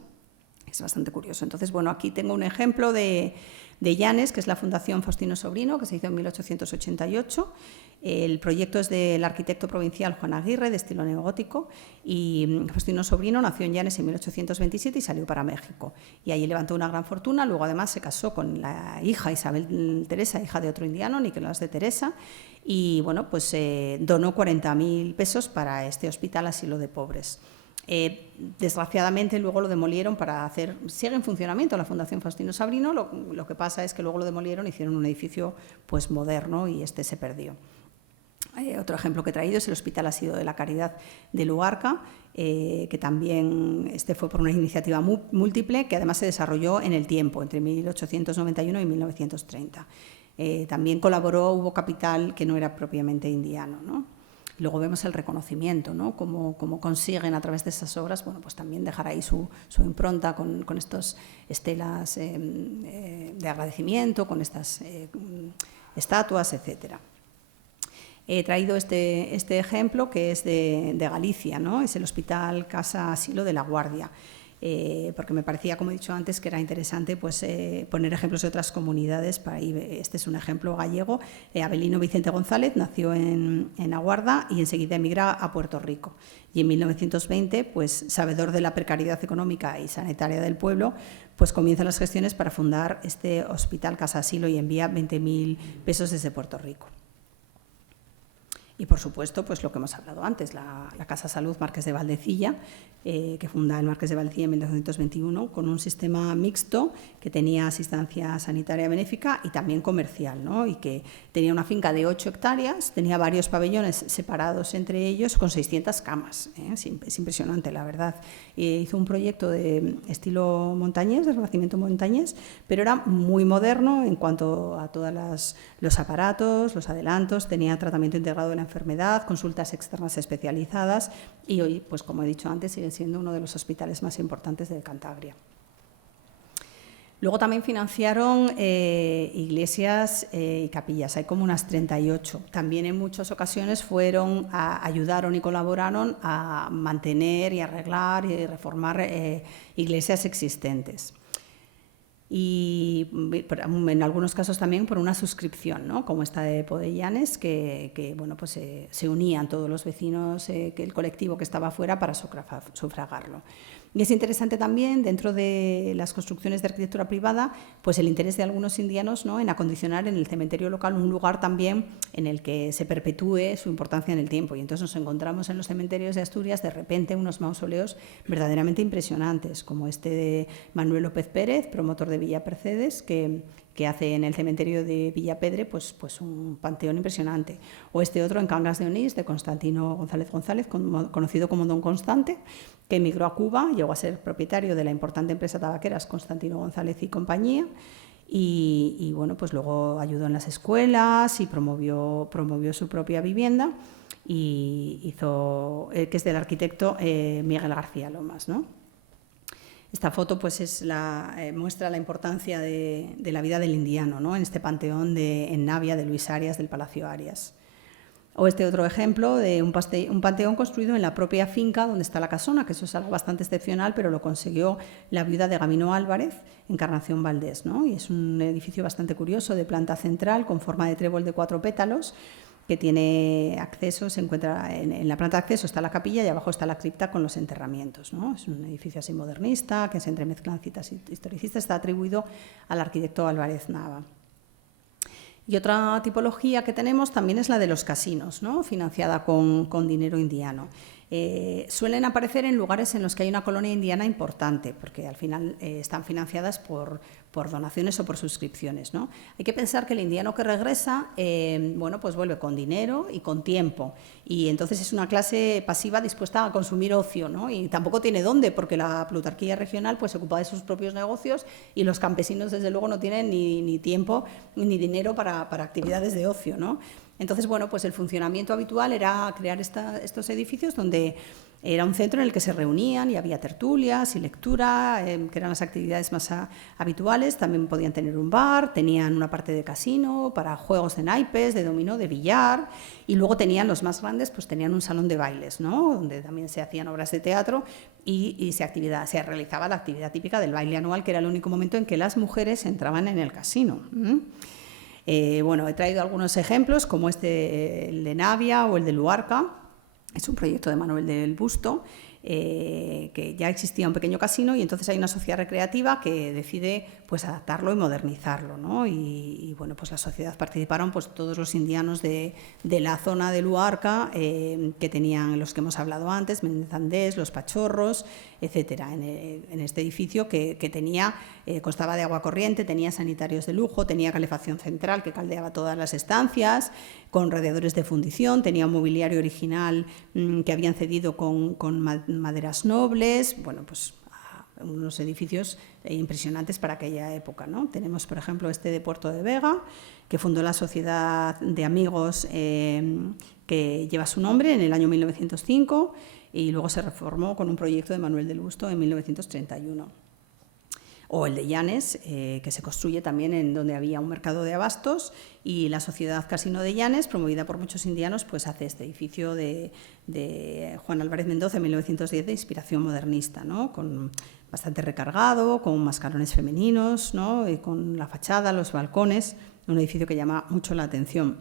Es bastante curioso. Entonces, bueno, aquí tengo un ejemplo de Llanes, que es la Fundación Faustino Sobrino, que se hizo en 1888. El proyecto es del arquitecto provincial Juan Aguirre, de estilo neogótico, y Faustino Sobrino nació en Llanes en 1827 y salió para México. Y allí levantó una gran fortuna. Luego, además, se casó con la hija Isabel Teresa, hija de otro indiano, Nicolás de Teresa, y bueno, pues donó 40.000 pesos para este hospital asilo de pobres. Desgraciadamente luego lo demolieron sigue en funcionamiento la Fundación Faustino Sobrino, lo que pasa es que luego lo demolieron, hicieron un edificio pues moderno y se perdió. Otro ejemplo que he traído es el Hospital Asilo de la Caridad de Luarca, que también fue por una iniciativa múltiple que además se desarrolló en el tiempo, entre 1891 y 1930. También hubo capital que no era propiamente indiano, ¿no? Luego vemos el reconocimiento, ¿no? Cómo consiguen a través de esas obras, bueno, pues también dejar ahí su impronta con estas estelas de agradecimiento, con estas estatuas, etcétera. He traído este ejemplo que es de Galicia, ¿no? Es el Hospital Casa Asilo de La Guardia. Porque me parecía, como he dicho antes, que era interesante pues, poner ejemplos de otras comunidades. Este es un ejemplo gallego. Abelino Vicente González nació en Aguarda y enseguida emigra a Puerto Rico. Y en 1920, pues, sabedor de la precariedad económica y sanitaria del pueblo, pues comienza las gestiones para fundar este Hospital Casa Asilo y envía 20.000 pesos desde Puerto Rico. Y, por supuesto, pues lo que hemos hablado antes, la Casa Salud Marqués de Valdecilla, que funda el Marqués de Valdecilla en 1921, con un sistema mixto que tenía asistencia sanitaria benéfica y también comercial, ¿no? Y que tenía una finca de 8 hectáreas, tenía varios pabellones separados entre ellos con 600 camas. Es impresionante, la verdad. Hizo un proyecto de estilo montañés, de renacimiento montañés, pero era muy moderno en cuanto a todos los aparatos, los adelantos, tenía tratamiento integrado de la enfermedad, consultas externas especializadas y hoy, pues como he dicho antes, sigue siendo uno de los hospitales más importantes de Cantabria. Luego también financiaron iglesias y capillas, hay como unas 38. También en muchas ocasiones ayudaron y colaboraron a mantener y arreglar y reformar iglesias existentes. Y en algunos casos también por una suscripción, ¿no? Como esta de Podellanes, que bueno, pues, se unían todos los vecinos, el colectivo que estaba afuera para sufragarlo. Y es interesante también, dentro de las construcciones de arquitectura privada, pues el interés de algunos indianos, ¿no?, en acondicionar en el cementerio local un lugar también en el que se perpetúe su importancia en el tiempo. Y entonces nos encontramos en los cementerios de Asturias de repente unos mausoleos verdaderamente impresionantes, como este de Manuel López Pérez, promotor de Villa Mercedes, que hace en el cementerio de Villapedre pues un panteón impresionante. O este otro en Cangas de Onís, de Constantino González González, conocido como Don Constante, que emigró a Cuba, llegó a ser propietario de la importante empresa tabaqueras Constantino González y compañía, y bueno, pues luego ayudó en las escuelas y promovió su propia vivienda, y hizo, que es del arquitecto Miguel García Lomas, ¿no? Esta foto pues muestra la importancia de la vida del indiano, ¿no?, en este panteón en Navia de Luis Arias, del Palacio Arias. O este otro ejemplo de un panteón construido en la propia finca donde está la casona, que eso es algo bastante excepcional, pero lo consiguió la viuda de Gamino Álvarez, Encarnación Valdés, ¿no? Y es un edificio bastante curioso, de planta central, con forma de trébol de 4 pétalos, que tiene acceso, se encuentra en la planta de acceso está la capilla y abajo está la cripta con los enterramientos, ¿no? Es un edificio así modernista, que se entremezclan citas historicistas, está atribuido al arquitecto Álvarez Nava. Y otra tipología que tenemos también es la de los casinos, ¿no?, financiada con dinero indiano. Suelen aparecer en lugares en los que hay una colonia indiana importante, porque al final están financiadas por donaciones o por suscripciones, ¿no? Hay que pensar que el indiano que regresa, bueno, pues vuelve con dinero y con tiempo, y entonces es una clase pasiva dispuesta a consumir ocio, ¿no? Y tampoco tiene dónde, porque la plutarquía regional pues se ocupa de sus propios negocios y los campesinos desde luego no tienen ni tiempo ni dinero para actividades de ocio, ¿no? Entonces, bueno, pues el funcionamiento habitual era crear estos edificios donde era un centro en el que se reunían y había tertulias y lectura, que eran las actividades más habituales. También podían tener un bar, tenían una parte de casino para juegos de naipes, de dominó, de billar, y luego tenían los más grandes, pues tenían un salón de bailes, ¿no?, donde también se hacían obras de teatro y se realizaba la actividad típica del baile anual, que era el único momento en que las mujeres entraban en el casino. Bueno, he traído algunos ejemplos, como el de Navia o el de Luarca. Es un proyecto de Manuel del Busto, que ya existía un pequeño casino, y entonces hay una sociedad recreativa que decide pues adaptarlo y modernizarlo, ¿no? Y bueno, pues la sociedad participaron pues todos los indianos de la zona de Luarca, que tenían los que hemos hablado antes, Méndez Andés, los Pachorros, etcétera, en este edificio que tenía, constaba de agua corriente, tenía sanitarios de lujo, tenía calefacción central que caldeaba todas las estancias, con radiadores de fundición, tenía un mobiliario original que habían cedido con maderas nobles. Bueno, pues unos edificios impresionantes para aquella época, ¿no? Tenemos, por ejemplo, este de Puerto de Vega, que fundó la Sociedad de Amigos que lleva su nombre en el año 1905, y luego se reformó con un proyecto de Manuel del Busto en 1931. O el de Llanes, que se construye también en donde había un mercado de abastos, y la Sociedad Casino de Llanes, promovida por muchos indianos, pues hace este edificio de Juan Álvarez Mendoza en 1910, de inspiración modernista, ¿no?, con bastante recargado, con mascarones femeninos, ¿no?, y con la fachada, los balcones, un edificio que llama mucho la atención.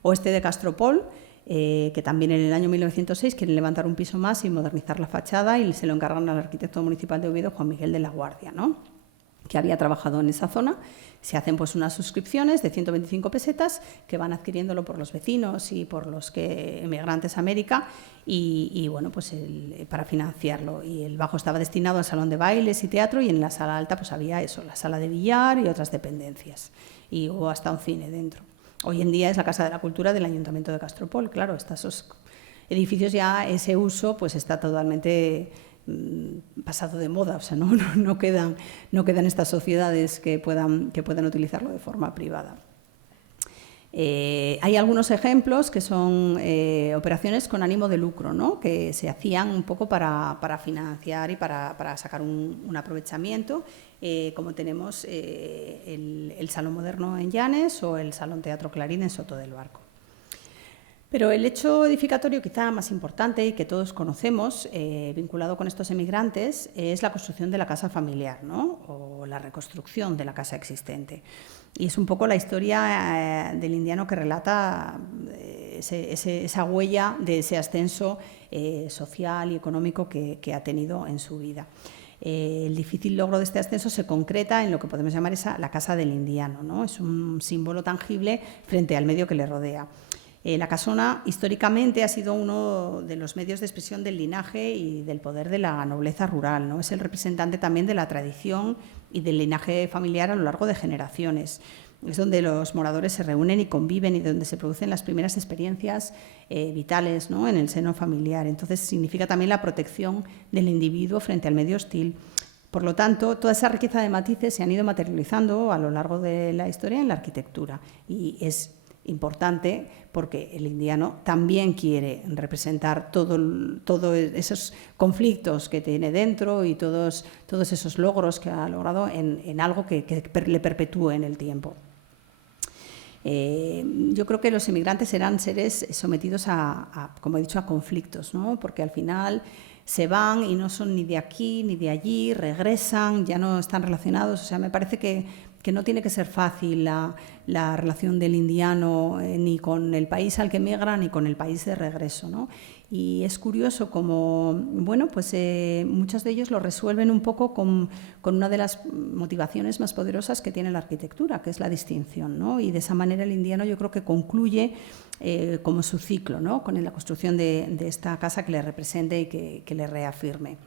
O este de Castropol, que también en el año 1906 quieren levantar un piso más y modernizar la fachada, y se lo encargan al arquitecto municipal de Oviedo, Juan Miguel de la Guardia, ¿no? que había trabajado en esa zona. Se hacen pues unas suscripciones de 125 pesetas que van adquiriéndolo por los vecinos y por los emigrantes a América y bueno, pues para financiarlo. Y el bajo estaba destinado al salón de bailes y teatro y en la sala alta pues había eso, la sala de billar y otras dependencias. Y hubo hasta un cine dentro. Hoy en día es la Casa de la Cultura del Ayuntamiento de Castropol. Claro, esos edificios ya, ese uso pues está totalmente pasado de moda, o sea, no quedan estas sociedades que puedan utilizarlo de forma privada. Hay algunos ejemplos que son operaciones con ánimo de lucro, ¿no? Que se hacían un poco para financiar y para sacar un aprovechamiento, como tenemos el Salón Moderno en Llanes o el Salón Teatro Clarín en Soto del Barco. Pero el hecho edificatorio quizá más importante y que todos conocemos, vinculado con estos emigrantes, es la construcción de la casa familiar, ¿no? O la reconstrucción de la casa existente. Y es un poco la historia del indiano que relata esa huella de ese ascenso social y económico que ha tenido en su vida. El difícil logro de este ascenso se concreta en lo que podemos llamar la casa del indiano, ¿no? Es un símbolo tangible frente al medio que le rodea. La casona históricamente ha sido uno de los medios de expresión del linaje y del poder de la nobleza rural, ¿no? Es el representante también de la tradición y del linaje familiar a lo largo de generaciones. Es donde los moradores se reúnen y conviven y donde se producen las primeras experiencias vitales, ¿no? En el seno familiar. Entonces significa también la protección del individuo frente al medio hostil. Por lo tanto, toda esa riqueza de matices se han ido materializando a lo largo de la historia en la arquitectura y es importante porque el indiano también quiere representar todos esos conflictos que tiene dentro y todos esos logros que ha logrado en algo que le perpetúe en el tiempo. Yo creo que los emigrantes eran seres sometidos como he dicho, a conflictos, ¿no? Porque al final se van y no son ni de aquí ni de allí, regresan, ya no están relacionados. O sea, me parece que no tiene que ser fácil la relación del indiano ni con el país al que migra ni con el país de regreso, ¿no? Y es curioso como, bueno, pues muchos de ellos lo resuelven un poco con una de las motivaciones más poderosas que tiene la arquitectura, que es la distinción, ¿no? Y de esa manera el indiano yo creo que concluye como su ciclo, ¿no? Con la construcción de esta casa que le represente y que le reafirme.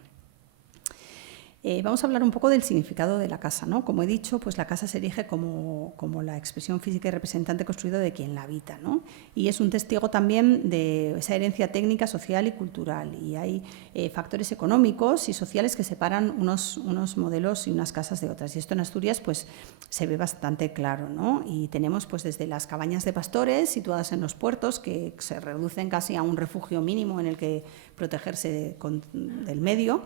Vamos a hablar un poco del significado de la casa, ¿no? Como he dicho, pues la casa se erige como la expresión física y representante construida de quien la habita, ¿no? Y es un testigo también de esa herencia técnica, social y cultural. Y hay factores económicos y sociales que separan unos modelos y unas casas de otras. Y esto en Asturias pues se ve bastante claro, ¿no? Y tenemos pues desde las cabañas de pastores situadas en los puertos que se reducen casi a un refugio mínimo en el que protegerse del medio.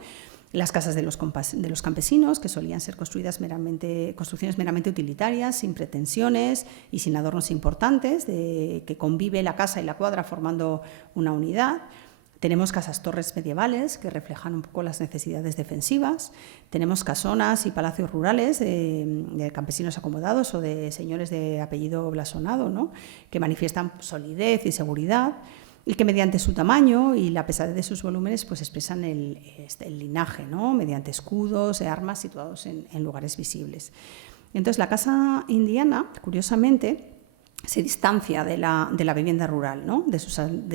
Las casas de los campesinos, que solían ser construcciones meramente utilitarias, sin pretensiones y sin adornos importantes, que convive la casa y la cuadra formando una unidad. Tenemos casas-torres medievales que reflejan un poco las necesidades defensivas. Tenemos casonas y palacios rurales de campesinos acomodados o de señores de apellido blasonado, ¿no? Que manifiestan solidez y seguridad, y que mediante su tamaño y la pesadez de sus volúmenes pues expresan el linaje, ¿no? Mediante escudos y armas situados en lugares visibles. Entonces la casa indiana, curiosamente, se distancia de la vivienda rural, ¿no? de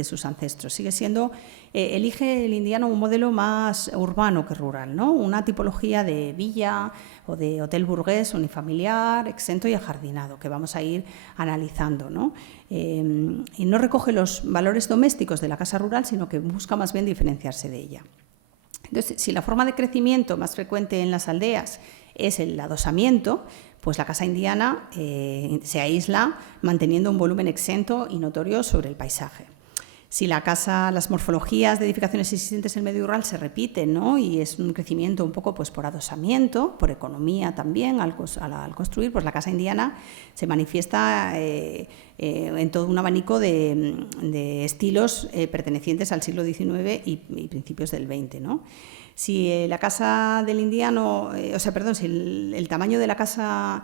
sus ancestros. Sigue siendo, elige el indiano un modelo más urbano que rural, ¿no? Una tipología de villa o de hotel burgués unifamiliar, exento y ajardinado, que vamos a ir analizando, ¿no? Y no recoge los valores domésticos de la casa rural, sino que busca más bien diferenciarse de ella. Entonces, si la forma de crecimiento más frecuente en las aldeas es el adosamiento, pues la casa indiana se aísla manteniendo un volumen exento y notorio sobre el paisaje. Si las morfologías de edificaciones existentes en el medio rural se repiten, ¿no? Y es un crecimiento un poco pues, por adosamiento, por economía también al construir, pues la casa indiana se manifiesta en todo un abanico de estilos pertenecientes al siglo XIX y principios del XX, ¿no? Si la casa del indiano, si el tamaño de la casa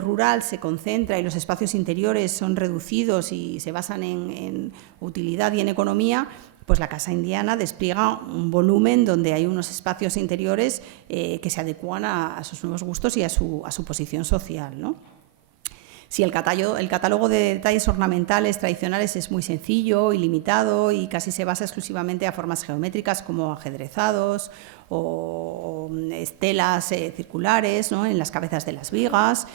rural se concentra y los espacios interiores son reducidos y se basan en utilidad y en economía, pues la casa indiana despliega un volumen donde hay unos espacios interiores que se adecúan a sus nuevos gustos y a su posición social, ¿no? Si el catálogo de detalles ornamentales tradicionales es muy sencillo y limitado y casi se basa exclusivamente a formas geométricas como ajedrezados o estelas circulares, ¿no?, en las cabezas de las vigas,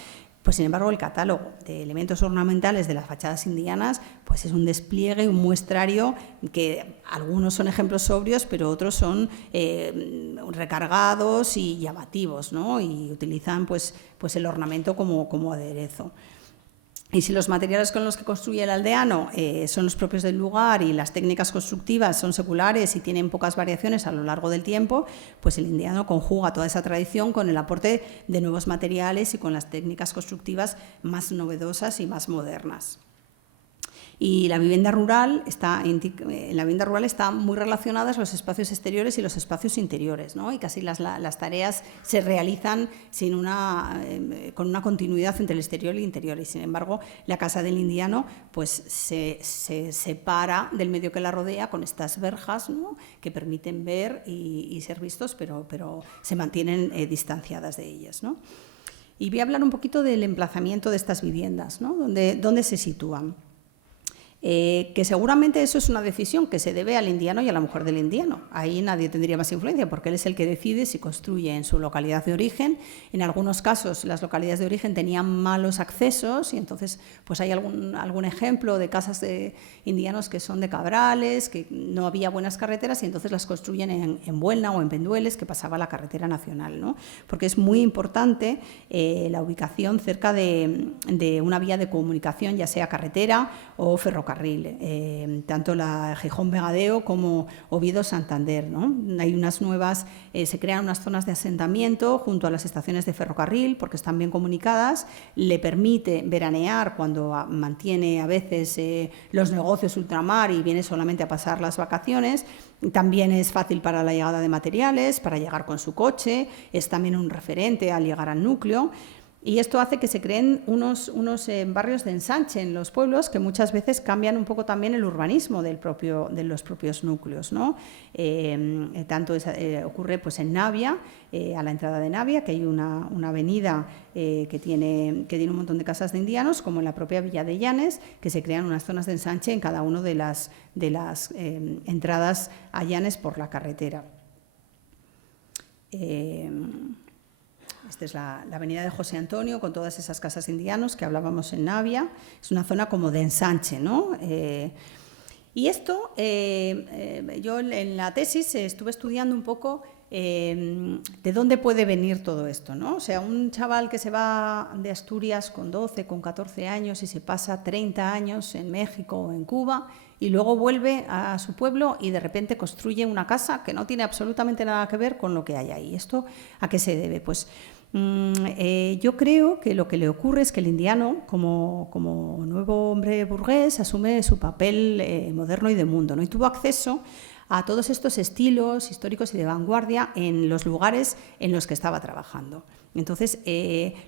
pues sin embargo el catálogo de elementos ornamentales de las fachadas indianas pues es un despliegue, un muestrario que algunos son ejemplos sobrios, pero otros son recargados y llamativos, ¿no?, y utilizan pues el ornamento como aderezo. Y si los materiales con los que construye el aldeano son los propios del lugar y las técnicas constructivas son seculares y tienen pocas variaciones a lo largo del tiempo, pues el indiano conjuga toda esa tradición con el aporte de nuevos materiales y con las técnicas constructivas más novedosas y más modernas. Y la vivienda rural en la vivienda rural están muy relacionadas los espacios exteriores y los espacios interiores, ¿no? Y casi las tareas se realizan con una continuidad entre el exterior y el interior. Y sin embargo, la casa del indiano pues se separa del medio que la rodea con estas verjas, ¿no?, que permiten ver y ser vistos, pero se mantienen distanciadas de ellas, ¿no? Y voy a hablar un poquito del emplazamiento de estas viviendas, ¿no?, dónde se sitúan. Que seguramente eso es una decisión que se debe al indiano y a la mujer del indiano. Ahí nadie tendría más influencia porque él es el que decide si construye en su localidad de origen. En algunos casos las localidades de origen tenían malos accesos y entonces pues hay algún ejemplo de casas de indianos que son de cabrales, que no había buenas carreteras y entonces las construyen en Buelna o en Pendueles, que pasaba la carretera nacional, ¿no? Porque es muy importante la ubicación cerca de una vía de comunicación, ya sea carretera o ferrocarril. Tanto la Gijón-Vegadeo como Oviedo-Santander, ¿no? Hay se crean unas zonas de asentamiento junto a las estaciones de ferrocarril porque están bien comunicadas, le permite veranear cuando mantiene a veces los negocios ultramar y viene solamente a pasar las vacaciones. También es fácil para la llegada de materiales, para llegar con su coche, es también un referente al llegar al núcleo. Y esto hace que se creen unos barrios de ensanche en los pueblos que muchas veces cambian un poco también el urbanismo de los propios núcleos, ¿no? Tanto ocurre pues en Navia, a la entrada de Navia, que hay una avenida que tiene un montón de casas de indianos, como en la propia Villa de Llanes, que se crean unas zonas de ensanche en cada una de las entradas a Llanes por la carretera. Esta es la avenida de José Antonio, con todas esas casas indianos que hablábamos en Navia. Es una zona como de ensanche, ¿no? Y esto, yo en la tesis estuve estudiando un poco de dónde puede venir todo esto, ¿no? O sea, un chaval que se va de Asturias con 12, con 14 años y se pasa 30 años en México o en Cuba y luego vuelve a su pueblo y de repente construye una casa que no tiene absolutamente nada que ver con lo que hay ahí. ¿Esto a qué se debe? Pues yo creo que lo que le ocurre es que el indiano, como nuevo hombre burgués, asume su papel moderno y de mundo, ¿no? Y tuvo acceso a todos estos estilos históricos y de vanguardia en los lugares en los que estaba trabajando. Entonces,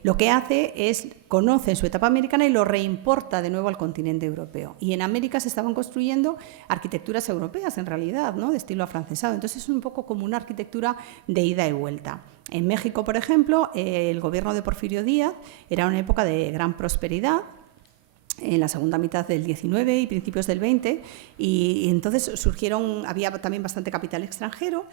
lo que hace es conoce en su etapa americana y lo reimporta de nuevo al continente europeo. Y en América se estaban construyendo arquitecturas europeas, en realidad, ¿no?, de estilo afrancesado. Entonces, es un poco como una arquitectura de ida y vuelta. En México, por ejemplo, el gobierno de Porfirio Díaz era una época de gran prosperidad, en la segunda mitad del 19 y principios del 20, y entonces había también bastante capital extranjero,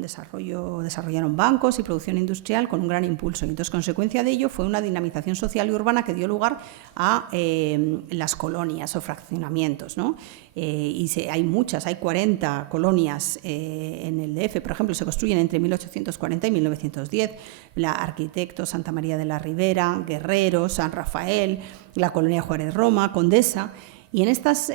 desarrollaron bancos y producción industrial con un gran impulso, y entonces consecuencia de ello fue una dinamización social y urbana que dio lugar a las colonias o fraccionamientos, ¿no? Hay 40 colonias en el DF, por ejemplo, se construyen entre 1840 y 1910, la Arquitecto, Santa María de la Ribera, Guerrero, San Rafael, la colonia Juárez Roma, Condesa. Y en estas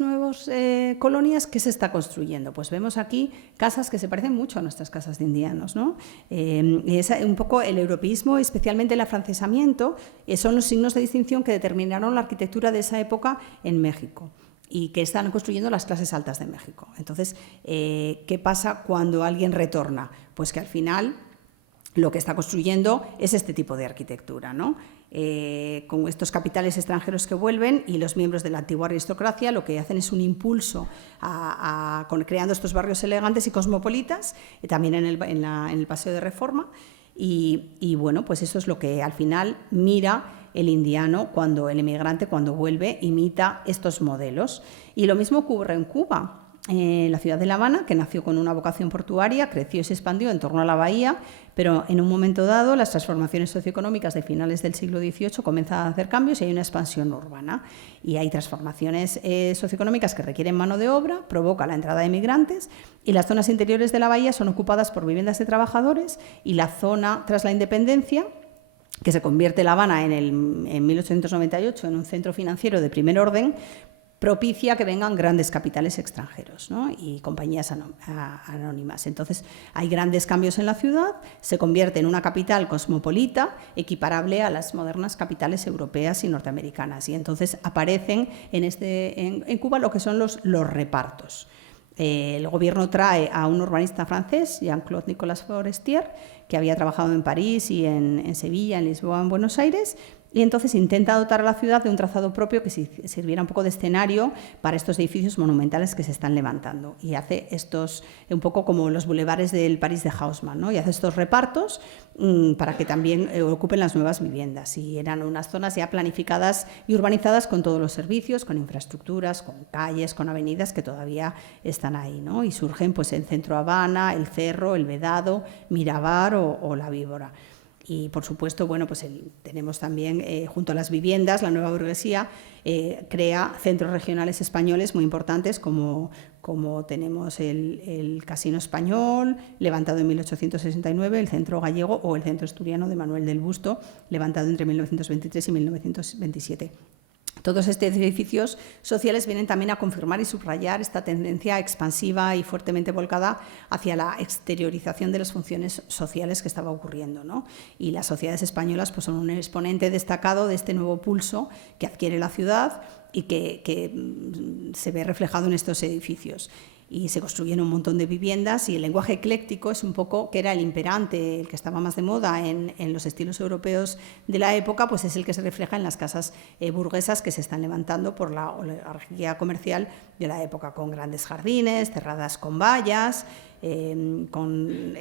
nuevas colonias, ¿qué se está construyendo? Pues vemos aquí casas que se parecen mucho a nuestras casas de indianos, ¿no? Es un poco el europeísmo, especialmente el afrancesamiento, son los signos de distinción que determinaron la arquitectura de esa época en México. y que están construyendo las clases altas de México. Entonces, ¿qué pasa cuando alguien retorna? Pues que al final lo que está construyendo es este tipo de arquitectura, ¿no? Con estos capitales extranjeros que vuelven y los miembros de la antigua aristocracia lo que hacen es un impulso creando estos barrios elegantes y cosmopolitas, también en el Paseo de Reforma, y bueno, pues eso es lo que al final mira el indiano, el emigrante cuando vuelve, imita estos modelos. Y lo mismo ocurre en Cuba. La ciudad de La Habana, que nació con una vocación portuaria, creció y se expandió en torno a la bahía, pero en un momento dado las transformaciones socioeconómicas de finales del siglo XVIII comienzan a hacer cambios y hay una expansión urbana. Y hay transformaciones socioeconómicas que requieren mano de obra, provoca la entrada de migrantes y las zonas interiores de la bahía son ocupadas por viviendas de trabajadores y la zona tras la independencia, que se convierte La Habana en 1898 en un centro financiero de primer orden, propicia que vengan grandes capitales extranjeros, ¿no? Y compañías anónimas. Entonces, hay grandes cambios en la ciudad, se convierte en una capital cosmopolita, equiparable a las modernas capitales europeas y norteamericanas. Y entonces aparecen en Cuba lo que son los repartos. El gobierno trae a un urbanista francés, Jean-Claude Nicolas Forestier, que había trabajado en París y en Sevilla, en Lisboa, en Buenos Aires, y entonces intenta dotar a la ciudad de un trazado propio que sirviera un poco de escenario para estos edificios monumentales que se están levantando. Y hace estos, un poco como los bulevares del París de Haussmann, ¿no? Y hace estos repartos para que también ocupen las nuevas viviendas. Y eran unas zonas ya planificadas y urbanizadas con todos los servicios, con infraestructuras, con calles, con avenidas que todavía están ahí, ¿no? Y surgen pues el Centro Habana, el Cerro, el Vedado, Mirabar o la Víbora. Y, por supuesto, bueno, pues tenemos también, junto a las viviendas, la nueva burguesía crea centros regionales españoles muy importantes, como tenemos el Casino Español, levantado en 1869, el Centro Gallego o el Centro Asturiano de Manuel del Busto, levantado entre 1923 y 1927. Todos estos edificios sociales vienen también a confirmar y subrayar esta tendencia expansiva y fuertemente volcada hacia la exteriorización de las funciones sociales que estaba ocurriendo, ¿no? Y las sociedades españolas pues, son un exponente destacado de este nuevo pulso que adquiere la ciudad y que se ve reflejado en estos edificios. Y se construyen un montón de viviendas y el lenguaje ecléctico es un poco, que era el imperante, el que estaba más de moda en los estilos europeos de la época, pues es el que se refleja en las casas burguesas que se están levantando por la oligarquía comercial de la época, con grandes jardines, cerradas con vallas, con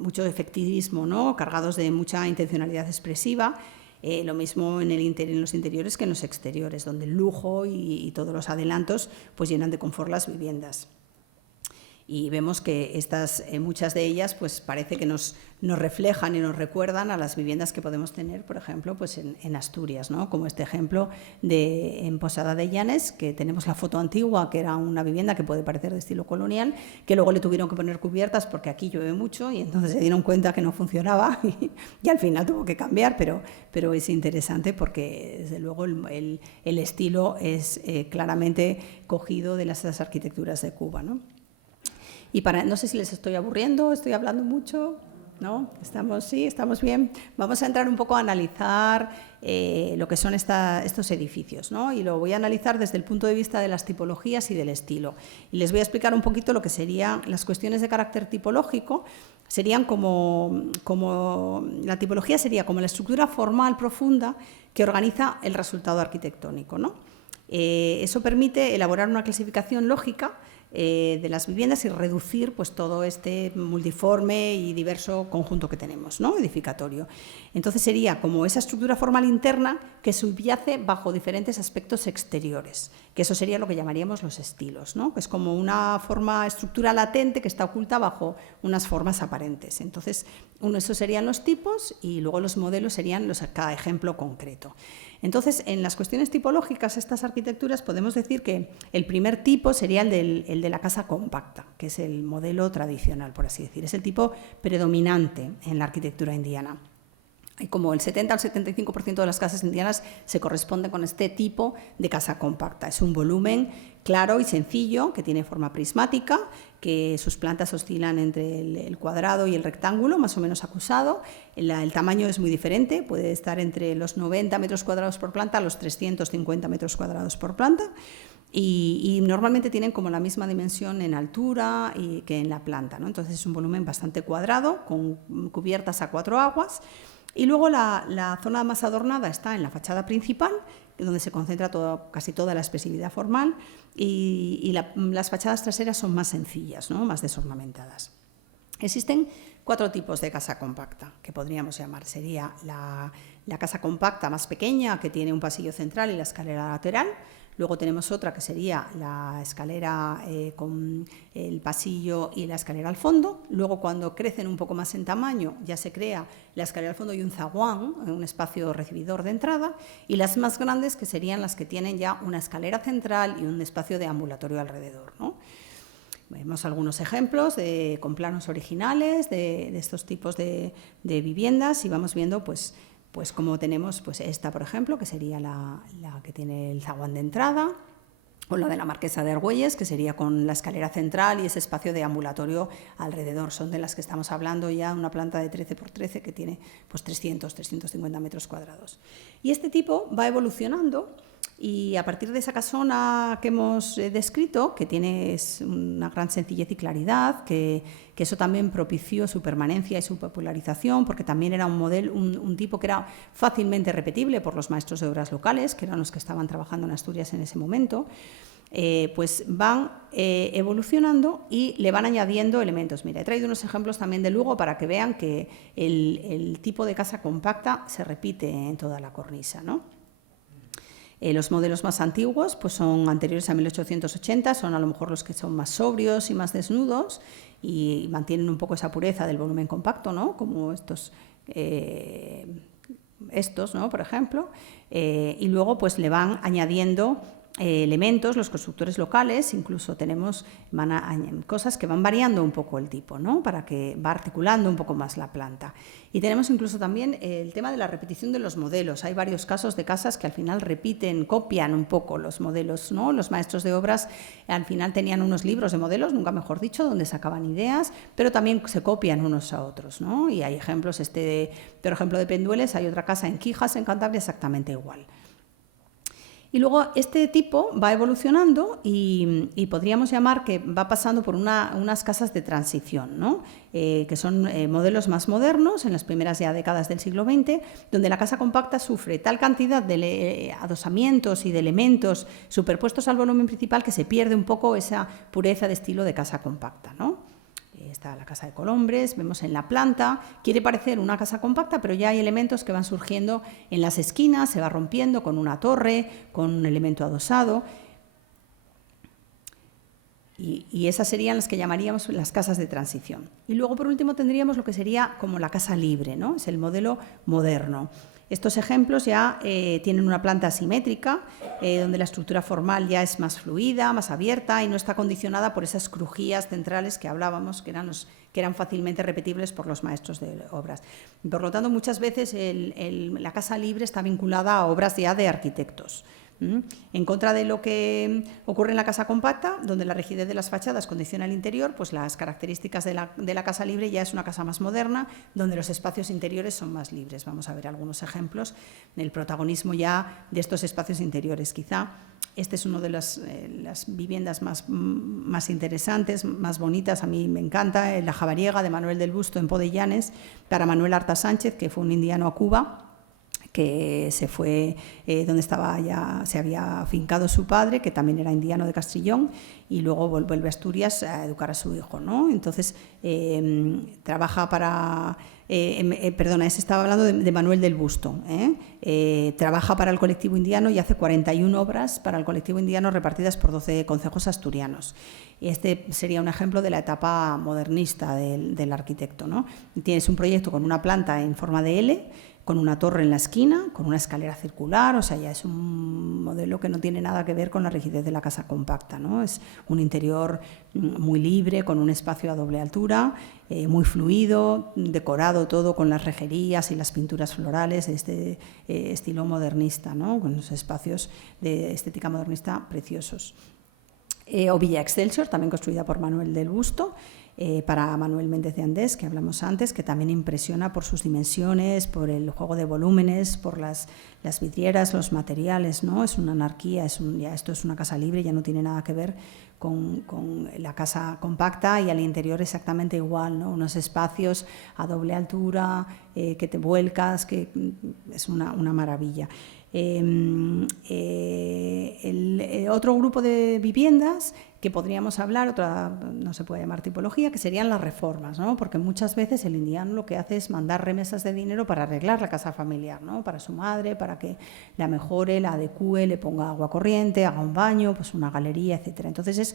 mucho efectivismo, ¿no? Cargados de mucha intencionalidad expresiva. Lo mismo en los interiores que en los exteriores, donde el lujo y todos los adelantos pues llenan de confort las viviendas. Y vemos que muchas de ellas pues parece que nos reflejan y nos recuerdan a las viviendas que podemos tener, por ejemplo, pues en Asturias, ¿no? Como este ejemplo en Posada de Llanes, que tenemos la foto antigua, que era una vivienda que puede parecer de estilo colonial, que luego le tuvieron que poner cubiertas porque aquí llueve mucho y entonces se dieron cuenta que no funcionaba y al final tuvo que cambiar, pero es interesante porque desde luego el estilo es claramente cogido de las arquitecturas de Cuba, ¿no? Y no sé si les estoy aburriendo, estoy hablando mucho, ¿no? ¿Estamos bien? Vamos a entrar un poco a analizar lo que son estos edificios, ¿no? Y lo voy a analizar desde el punto de vista de las tipologías y del estilo. Y les voy a explicar un poquito lo que serían las cuestiones de carácter tipológico. Serían la tipología sería como la estructura formal profunda que organiza el resultado arquitectónico, ¿no? Eso permite elaborar una clasificación lógica de las viviendas y reducir pues, todo este multiforme y diverso conjunto que tenemos, ¿no? Edificatorio. Entonces sería como esa estructura formal interna que subyace bajo diferentes aspectos exteriores, que eso sería lo que llamaríamos los estilos, ¿no? Que es como una estructura latente que está oculta bajo unas formas aparentes. Entonces, esos serían los tipos y luego los modelos serían cada ejemplo concreto. Entonces, en las cuestiones tipológicas, estas arquitecturas, podemos decir que el primer tipo sería el de la casa compacta, que es el modelo tradicional, por así decir. Es el tipo predominante en la arquitectura indiana. Y como el 70 al 75% de las casas indianas se corresponde con este tipo de casa compacta. Es un volumen claro y sencillo, que tiene forma prismática, que sus plantas oscilan entre el cuadrado y el rectángulo, más o menos acusado. El tamaño es muy diferente, puede estar entre los 90 metros cuadrados por planta a los 350 metros cuadrados por planta. y normalmente tienen como la misma dimensión en altura que en la planta, ¿no? Entonces es un volumen bastante cuadrado, con cubiertas a 4 aguas. Y luego la zona más adornada está en la fachada principal, donde se concentra casi toda la expresividad formal, y las fachadas traseras son más sencillas, ¿no? Más desornamentadas. Existen 4 tipos de casa compacta, que podríamos llamar. Sería la casa compacta más pequeña, que tiene un pasillo central y la escalera lateral. Luego tenemos otra que sería la escalera con el pasillo y la escalera al fondo. Luego, cuando crecen un poco más en tamaño, ya se crea la escalera al fondo y un zaguán, un espacio recibidor de entrada. Y las más grandes, que serían las que tienen ya una escalera central y un espacio de ambulatorio alrededor, ¿no? Vemos algunos ejemplos con planos originales de estos tipos de viviendas y vamos viendo pues como tenemos pues esta, por ejemplo, que sería la que tiene el zaguán de entrada, o la de la Marquesa de Argüelles, que sería con la escalera central y ese espacio de ambulatorio alrededor. Son de las que estamos hablando ya, una planta de 13 por 13 que tiene pues 350 metros cuadrados. Y este tipo va evolucionando, y a partir de esa casona que hemos descrito, que tiene una gran sencillez y claridad, que eso también propició su permanencia y su popularización, porque también era un modelo, un tipo que era fácilmente repetible por los maestros de obras locales, que eran los que estaban trabajando en Asturias en ese momento. Pues van evolucionando y le van añadiendo elementos. Mira, he traído unos ejemplos también de Lugo para que vean que el tipo de casa compacta se repite en toda la cornisa, ¿no? Los modelos más antiguos pues son anteriores a 1880, son a lo mejor los que son más sobrios y más desnudos y mantienen un poco esa pureza del volumen compacto, ¿no? Como estos, ¿no? Por ejemplo, y luego pues le van añadiendo elementos, los constructores locales, incluso tenemos cosas que van variando un poco el tipo, ¿no? Para que va articulando un poco más la planta. Y tenemos incluso también el tema de la repetición de los modelos. Hay varios casos de casas que al final repiten, copian un poco los modelos, ¿no? Los maestros de obras al final tenían unos libros de modelos, nunca mejor dicho, donde sacaban ideas, pero también se copian unos a otros, ¿no? Y hay ejemplos, por ejemplo, de Pendueles, hay otra casa en Quijas, en Cantabria, exactamente igual. Y luego este tipo va evolucionando y podríamos llamar que va pasando por unas casas de transición, ¿no? Que son modelos más modernos en las primeras ya décadas del siglo XX, donde la casa compacta sufre tal cantidad de adosamientos y de elementos superpuestos al volumen principal que se pierde un poco esa pureza de estilo de casa compacta, ¿no? Está la casa de Colombres, vemos en la planta, quiere parecer una casa compacta, pero ya hay elementos que van surgiendo en las esquinas, se va rompiendo con una torre, con un elemento adosado. Y esas serían las que llamaríamos las casas de transición. Y luego, por último, tendríamos lo que sería como la casa libre, ¿no? Es el modelo moderno. Estos ejemplos ya tienen una planta asimétrica, donde la estructura formal ya es más fluida, más abierta y no está condicionada por esas crujías centrales que hablábamos, que eran fácilmente repetibles por los maestros de obras. Por lo tanto, muchas veces la casa libre está vinculada a obras ya de arquitectos. En contra de lo que ocurre en la casa compacta, donde la rigidez de las fachadas condiciona el interior, pues las características de la casa libre ya es una casa más moderna, donde los espacios interiores son más libres. Vamos a ver algunos ejemplos del protagonismo ya de estos espacios interiores. Quizá este es uno de las viviendas más interesantes, más bonitas. A mí me encanta, La Javariega, de Manuel del Busto, en Podellanes, para Manuel Arta Sánchez, que fue un indiano a Cuba, que se fue donde se había afincado su padre, que también era indiano de Castrillón, y luego vuelve a Asturias a educar a su hijo, ¿no? Entonces, trabaja para... ese estaba hablando de Manuel del Busto. Trabaja para el colectivo indiano y hace 41 obras para el colectivo indiano repartidas por 12 concejos asturianos. Y este sería un ejemplo de la etapa modernista del arquitecto, ¿no? Tienes un proyecto con una planta en forma de L, con una torre en la esquina, con una escalera circular, o sea, ya es un modelo que no tiene nada que ver con la rigidez de la casa compacta, ¿no? Es un interior muy libre, con un espacio a doble altura, muy fluido, decorado todo con las rejerías y las pinturas florales de este estilo modernista, ¿no? Con los espacios de estética modernista preciosos. O Villa Excelsior, también construida por Manuel del Busto, para Manuel Méndez de Andés, que hablamos antes, que también impresiona por sus dimensiones, por el juego de volúmenes, por las vidrieras, los materiales, ¿no? Es una anarquía, ya esto es una casa libre, ya no tiene nada que ver con la casa compacta, y al interior exactamente igual, ¿no? Unos espacios a doble altura, que te vuelcas, que es una maravilla. Otro grupo de viviendas que podríamos hablar, otra no se puede llamar tipología, que serían las reformas, ¿no? Porque muchas veces el indiano lo que hace es mandar remesas de dinero para arreglar la casa familiar, ¿no? Para su madre, para que la mejore, la adecúe, le ponga agua corriente, haga un baño, pues una galería, etcétera. Entonces es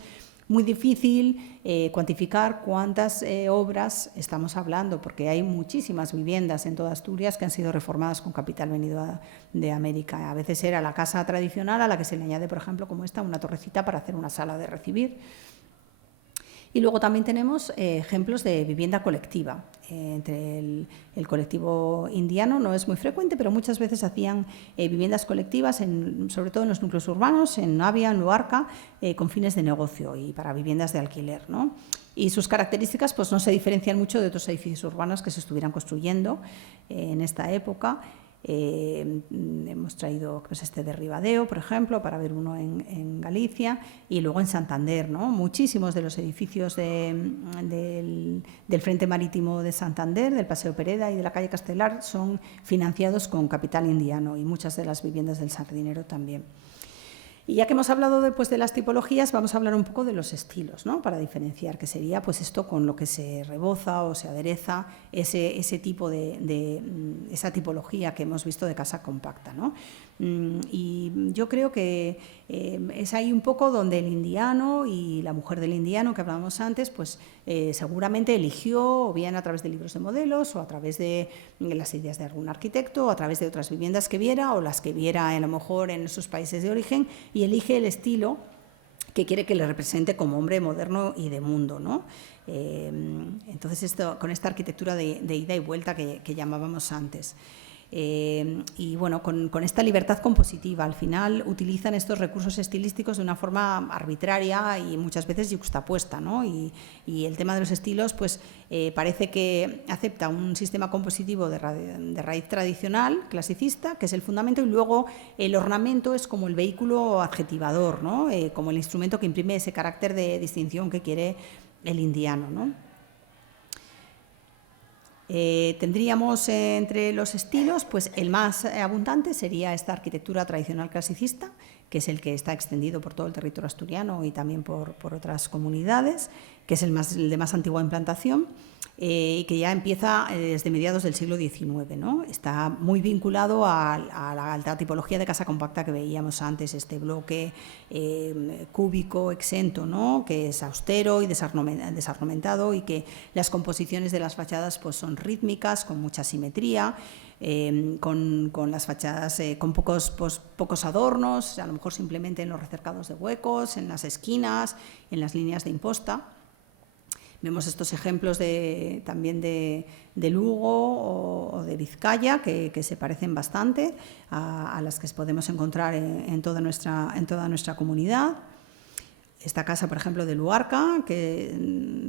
muy difícil cuantificar cuántas obras estamos hablando, porque hay muchísimas viviendas en toda Asturias que han sido reformadas con capital venido de América. A veces era la casa tradicional a la que se le añade, por ejemplo, como esta, una torrecita para hacer una sala de recibir. Y luego también tenemos ejemplos de vivienda colectiva. Entre el colectivo indiano no es muy frecuente, pero muchas veces hacían viviendas colectivas, sobre todo en los núcleos urbanos, en Navia, en Luarca, con fines de negocio y para viviendas de alquiler, ¿no? Y sus características pues, no se diferencian mucho de otros edificios urbanos que se estuvieran construyendo en esta época. Hemos traído pues, este de Ribadeo, por ejemplo, para ver uno en Galicia, y luego en Santander, ¿no? Muchísimos de los edificios del Frente Marítimo de Santander, del Paseo Pereda y de la calle Castelar son financiados con capital indiano, y muchas de las viviendas del Sardinero también. Y ya que hemos hablado después de las tipologías, vamos a hablar un poco de los estilos, ¿no? Para diferenciar, que sería pues esto con lo que se reboza o se adereza ese tipo esa tipología que hemos visto de casa compacta, ¿no? Y yo creo que es ahí un poco donde el indiano y la mujer del indiano que hablábamos antes, pues seguramente eligió, o bien a través de libros de modelos, o a través de las ideas de algún arquitecto, o a través de otras viviendas que viera, o las que viera a lo mejor en sus países de origen, y elige el estilo que quiere que le represente como hombre moderno y de mundo, ¿no? Entonces, con esta arquitectura de ida y vuelta que llamábamos antes. Y bueno, con esta libertad compositiva, al final utilizan estos recursos estilísticos de una forma arbitraria y muchas veces yuxtapuesta, ¿no? Y el tema de los estilos, pues parece que acepta un sistema compositivo de raíz tradicional, clasicista, que es el fundamento, y luego el ornamento es como el vehículo adjetivador, ¿no? Como el instrumento que imprime ese carácter de distinción que quiere el indiano, ¿no? Tendríamos entre los estilos, pues el más abundante sería esta arquitectura tradicional clasicista, que es el que está extendido por todo el territorio asturiano y también por otras comunidades, que es el de más antigua implantación, y que ya empieza desde mediados del siglo XIX, ¿no? Está muy vinculado a la alta tipología de casa compacta que veíamos antes, este bloque cúbico, exento, ¿no? Que es austero y desarnamentado, y que las composiciones de las fachadas pues, son rítmicas, con mucha simetría, con las fachadas con pocos adornos, a lo mejor simplemente en los recercados de huecos, en las esquinas, en las líneas de imposta. Vemos estos ejemplos también de Lugo o de Vizcaya, que se parecen bastante a las que podemos encontrar en toda nuestra comunidad. Esta casa, por ejemplo, de Luarca,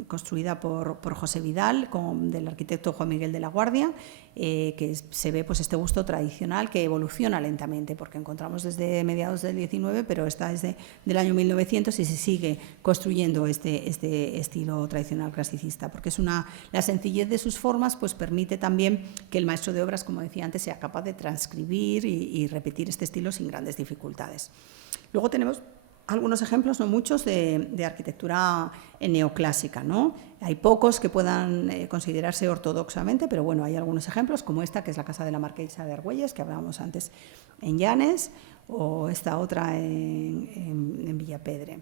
construida por José Vidal, del arquitecto Juan Miguel de la Guardia, que se ve pues, este gusto tradicional que evoluciona lentamente, porque encontramos desde mediados del XIX, pero esta es del año 1900 y se sigue construyendo este estilo tradicional clasicista, porque la sencillez de sus formas pues, permite también que el maestro de obras, como decía antes, sea capaz de transcribir y repetir este estilo sin grandes dificultades. Luego tenemos algunos ejemplos, no muchos, de arquitectura neoclásica, ¿no? Hay pocos que puedan considerarse ortodoxamente, pero bueno, hay algunos ejemplos, como esta, que es la casa de la Marquesa de Argüelles, que hablábamos antes en Llanes, o esta otra en Villapedre.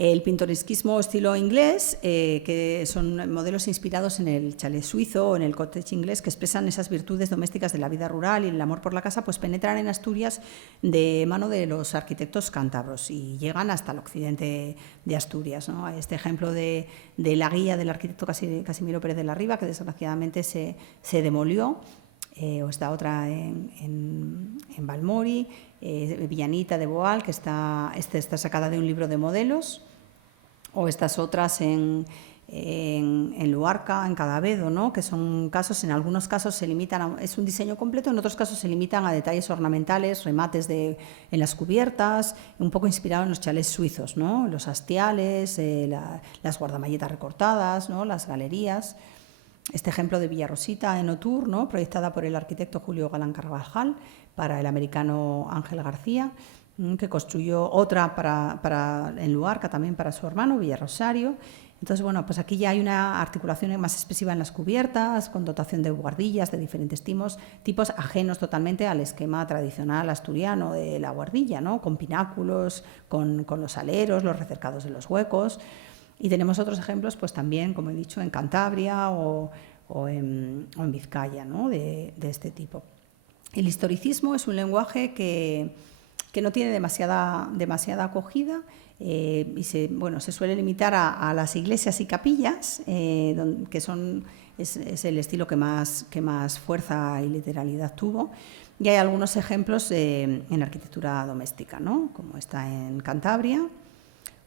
El pintoresquismo estilo inglés, que son modelos inspirados en el chalet suizo o en el cottage inglés, que expresan esas virtudes domésticas de la vida rural y el amor por la casa, pues penetran en Asturias de mano de los arquitectos cántabros y llegan hasta el occidente de Asturias, ¿no? Este ejemplo de la guía del arquitecto Casimiro Pérez de la Riva, que desgraciadamente se demolió, o esta otra en Balmori, Villanita de Boal, que está sacada de un libro de modelos, o estas otras en Luarca, en Cadavedo, ¿no? Que son casos, en algunos casos se limitan es un diseño completo, en otros casos se limitan a detalles ornamentales, remates en las cubiertas, un poco inspirado en los chalés suizos, ¿no? Los hastiales, las guardamalletas recortadas, ¿no? Las galerías. Este ejemplo de Villarrosita en Otur, ¿no? Proyectada por el arquitecto Julio Galán Carvajal para el americano Ángel García, que construyó otra en Luarca también para su hermano Villarrosario. Entonces, bueno, pues aquí ya hay una articulación más expresiva en las cubiertas, con dotación de buhardillas de diferentes tipos ajenos totalmente al esquema tradicional asturiano de la buhardilla, ¿no? Con pináculos, con los aleros, los recercados de los huecos. Y tenemos otros ejemplos, pues también, como he dicho, en Cantabria o en Vizcaya, ¿no? de este tipo. El historicismo es un lenguaje que no tiene demasiada acogida y se suele limitar a las iglesias y capillas, que es el estilo que más fuerza y literalidad tuvo. Y hay algunos ejemplos en arquitectura doméstica, ¿no? Como está en Cantabria,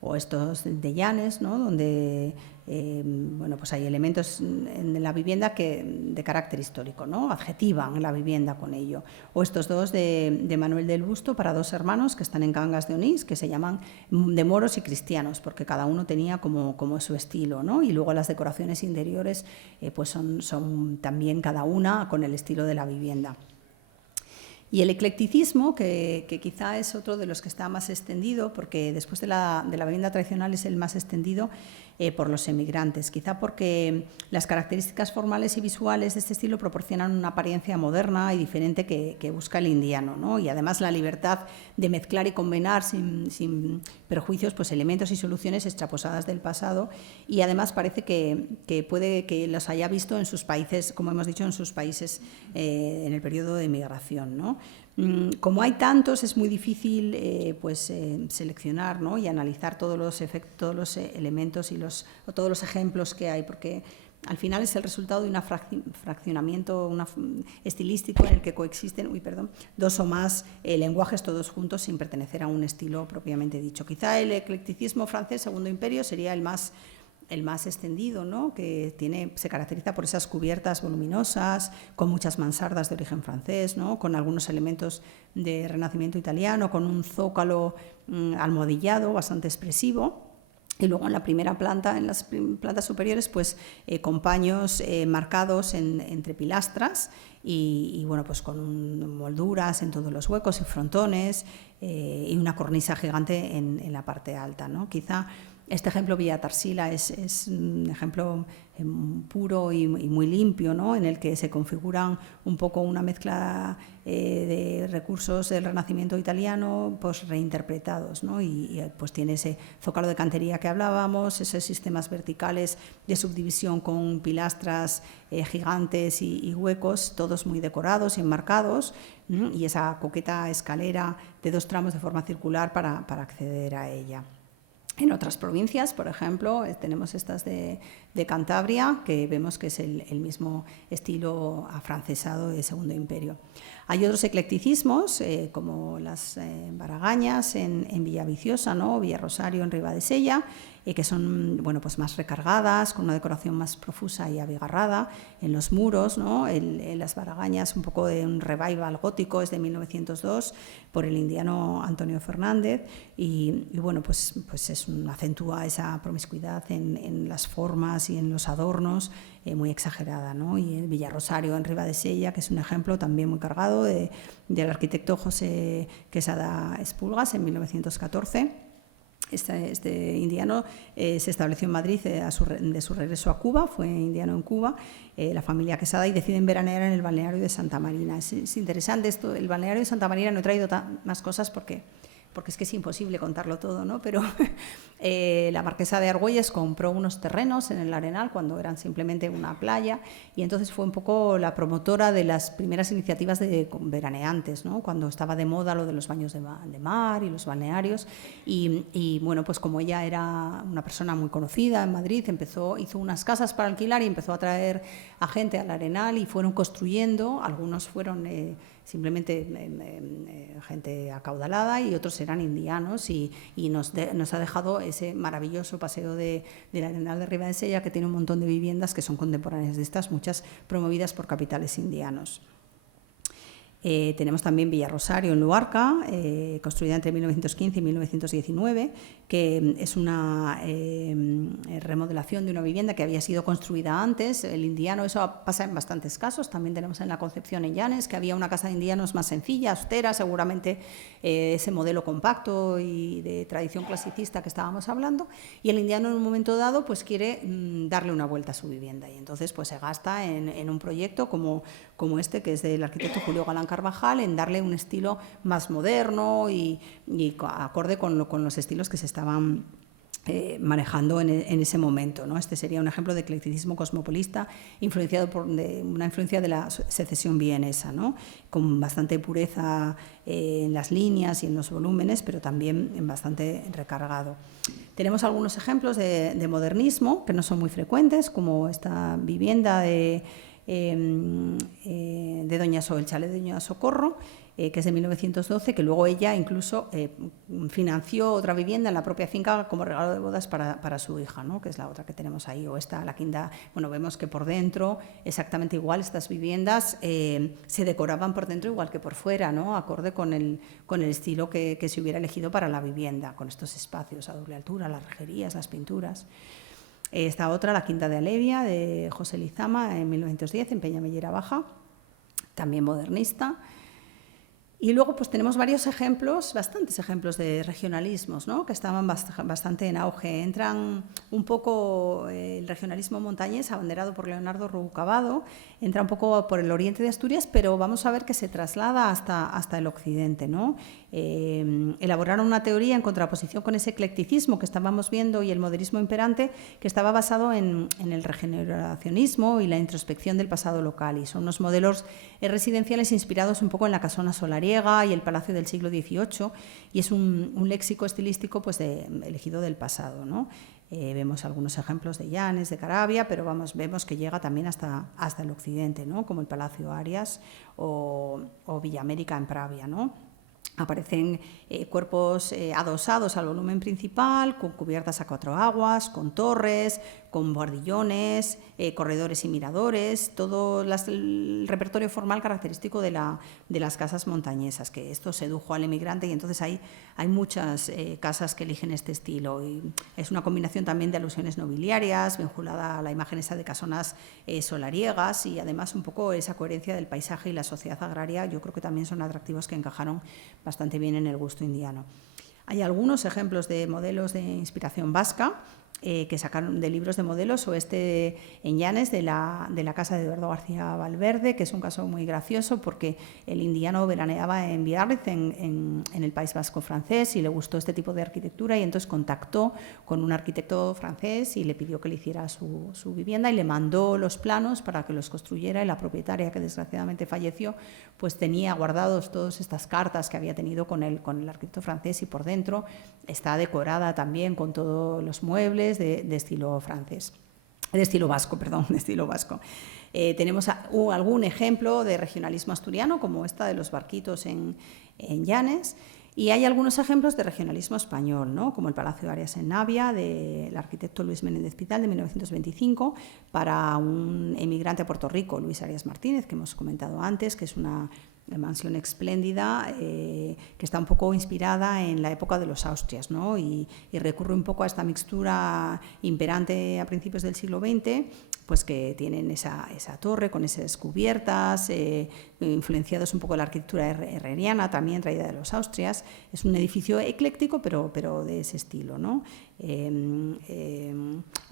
o estos de Llanes, ¿no? Donde pues hay elementos en la vivienda de carácter histórico, ¿no? Adjetivan la vivienda con ello. O estos dos de Manuel del Busto para dos hermanos que están en Cangas de Onís, que se llaman de moros y cristianos, porque cada uno tenía como su estilo, ¿no? Y luego las decoraciones interiores pues son también cada una con el estilo de la vivienda. Y el eclecticismo, que quizá es otro de los que está más extendido, porque después de la vivienda tradicional es el más extendido por los emigrantes, quizá porque las características formales y visuales de este estilo proporcionan una apariencia moderna y diferente que busca el indiano, ¿no? Y además la libertad de mezclar y combinar sin perjuicios pues elementos y soluciones extraposadas del pasado, y además parece que puede que los haya visto en sus países, como hemos dicho, en sus países en el periodo de migración, ¿no? Como hay tantos, es muy difícil seleccionar, ¿no? Y analizar todos los elementos y todos los ejemplos que hay, porque al final es el resultado de un fraccionamiento estilístico en el que coexisten dos o más lenguajes todos juntos sin pertenecer a un estilo propiamente dicho. Quizá el eclecticismo francés, Segundo Imperio, sería el más extendido, ¿no? Que se caracteriza por esas cubiertas voluminosas, con muchas mansardas de origen francés, ¿no? Con algunos elementos de renacimiento italiano, con un zócalo almohadillado bastante expresivo. Y luego en la primera planta, en las plantas superiores, pues con paños marcados entre pilastras y pues con molduras en todos los huecos y frontones y una cornisa gigante en la parte alta, ¿no? Quizá este ejemplo Villatarsila es un ejemplo puro y muy limpio, ¿no? En el que se configuran un poco una mezcla de recursos del Renacimiento italiano pues reinterpretados, ¿no? Y pues tiene ese zócalo de cantería que hablábamos, esos sistemas verticales de subdivisión con pilastras gigantes y huecos, todos muy decorados y enmarcados, y esa coqueta escalera de 2 tramos de forma circular para acceder a ella. En otras provincias, por ejemplo, tenemos estas de Cantabria, que vemos que es el mismo estilo afrancesado de Segundo Imperio. Hay otros eclecticismos, como las baragañas en Villaviciosa, ¿no? Villarrosario en Ribadesella, que son pues más recargadas, con una decoración más profusa y abigarrada en los muros, ¿no? Las baragañas, un poco de un revival gótico, es de 1902, por el indiano Antonio Fernández, y pues acentúa esa promiscuidad en las formas y en los adornos, muy exagerada, ¿no? Y el Villarrosario en Ribadesella, que es un ejemplo también muy cargado del arquitecto José Quesada Espulgas en 1914. Este indiano se estableció en Madrid de su regreso a Cuba, fue indiano en Cuba, la familia Quesada, y deciden veranear en el balneario de Santa Marina. Es interesante esto, el balneario de Santa Marina, no he traído más cosas porque es que es imposible contarlo todo, ¿no? Pero la marquesa de Argüelles compró unos terrenos en el Arenal cuando eran simplemente una playa, y entonces fue un poco la promotora de las primeras iniciativas de veraneantes, ¿no? Cuando estaba de moda lo de los baños de mar y los balnearios, y pues como ella era una persona muy conocida en Madrid, hizo unas casas para alquilar y empezó a traer a gente al Arenal, y fueron construyendo, algunos fueron simplemente gente acaudalada, y otros eran indianos, y nos ha dejado ese maravilloso paseo de la Arenal de Ribadesella, que tiene un montón de viviendas que son contemporáneas de estas, muchas promovidas por capitales indianos. Tenemos también Villa Rosario en Luarca, construida entre 1915 y 1919, que es una remodelación de una vivienda que había sido construida antes. El indiano, eso pasa en bastantes casos. También tenemos en la Concepción, en Llanes, que había una casa de indianos más sencilla, austera, seguramente ese modelo compacto y de tradición clasicista que estábamos hablando, y el indiano en un momento dado pues quiere darle una vuelta a su vivienda, y entonces pues se gasta en un proyecto como este, que es del arquitecto Julio Galán Carvajal, en darle un estilo más moderno y acorde con los estilos que se estaban manejando en ese momento, ¿no? Este sería un ejemplo de eclecticismo cosmopolista influenciado por una influencia de la secesión vienesa, ¿no? Con bastante pureza en las líneas y en los volúmenes, pero también bastante recargado. Tenemos algunos ejemplos de modernismo que no son muy frecuentes, como esta vivienda de Doña el chalet de Doña Socorro, que es de 1912, que luego ella incluso financió otra vivienda en la propia finca como regalo de bodas para su hija, ¿no? Que es la otra que tenemos ahí, o esta, la quinta. Bueno, vemos que por dentro exactamente igual estas viviendas se decoraban por dentro igual que por fuera, ¿no? Acorde con el estilo que se hubiera elegido para la vivienda, con estos espacios a doble altura, las rejerías, las pinturas. Esta otra, la Quinta de Alevia, de José Lizama, en 1910, en Peñamellera Baja, también modernista. Y luego pues tenemos varios ejemplos, bastantes ejemplos de regionalismos, ¿no? Que estaban bastante en auge. Entran un poco el regionalismo montañés, abanderado por Leonardo Rucabado, entra un poco por el oriente de Asturias, pero vamos a ver que se traslada hasta el occidente, ¿no? Elaboraron una teoría en contraposición con ese eclecticismo que estábamos viendo y el modernismo imperante, que estaba basado en el regeneracionismo y la introspección del pasado local, y son unos modelos residenciales inspirados un poco en la casona solariega y el palacio del siglo XVIII, y es un léxico estilístico pues elegido del pasado, ¿no? Vemos algunos ejemplos de Llanes, de Caravia, pero vemos que llega también hasta el occidente, ¿no? Como el Palacio Arias o Villamérica en Pravia, ¿no? Aparecen cuerpos adosados al volumen principal, con cubiertas a cuatro aguas, con torres, con buhardillones, corredores y miradores, todo el repertorio formal característico de las casas montañesas, que esto sedujo al emigrante, y entonces hay muchas casas que eligen este estilo. Y es una combinación también de alusiones nobiliarias, vinculada a la imagen esa de casonas solariegas, y además un poco esa coherencia del paisaje y la sociedad agraria. Yo creo que también son atractivos que encajaron bastante bien en el gusto indiano. Hay algunos ejemplos de modelos de inspiración vasca que sacaron de libros de modelos, o este en Llanes de la casa de Eduardo García Valverde, que es un caso muy gracioso porque el indiano veraneaba en Biarritz, en el País Vasco francés, y le gustó este tipo de arquitectura, y entonces contactó con un arquitecto francés y le pidió que le hiciera su vivienda, y le mandó los planos para que los construyera, y la propietaria, que desgraciadamente falleció, pues tenía guardados todas estas cartas que había tenido con el arquitecto francés, y por dentro está decorada también con todos los muebles de estilo francés, de estilo vasco. Tenemos algún ejemplo de regionalismo asturiano, como esta de los barquitos en Llanes, y hay algunos ejemplos de regionalismo español, ¿no? Como el Palacio Arias en Navia, del arquitecto Luis Menéndez Pidal, de 1925, para un emigrante a Puerto Rico, Luis Arias Martínez, que hemos comentado antes, que es una mansión espléndida, que está un poco inspirada en la época de los Austrias, ¿no? Y recurre un poco a esta mixtura imperante a principios del siglo XX, pues que tienen esa torre con esas cubiertas, influenciados un poco de la arquitectura herreriana, también traída de los Austrias. Es un edificio ecléctico, pero de ese estilo, ¿no?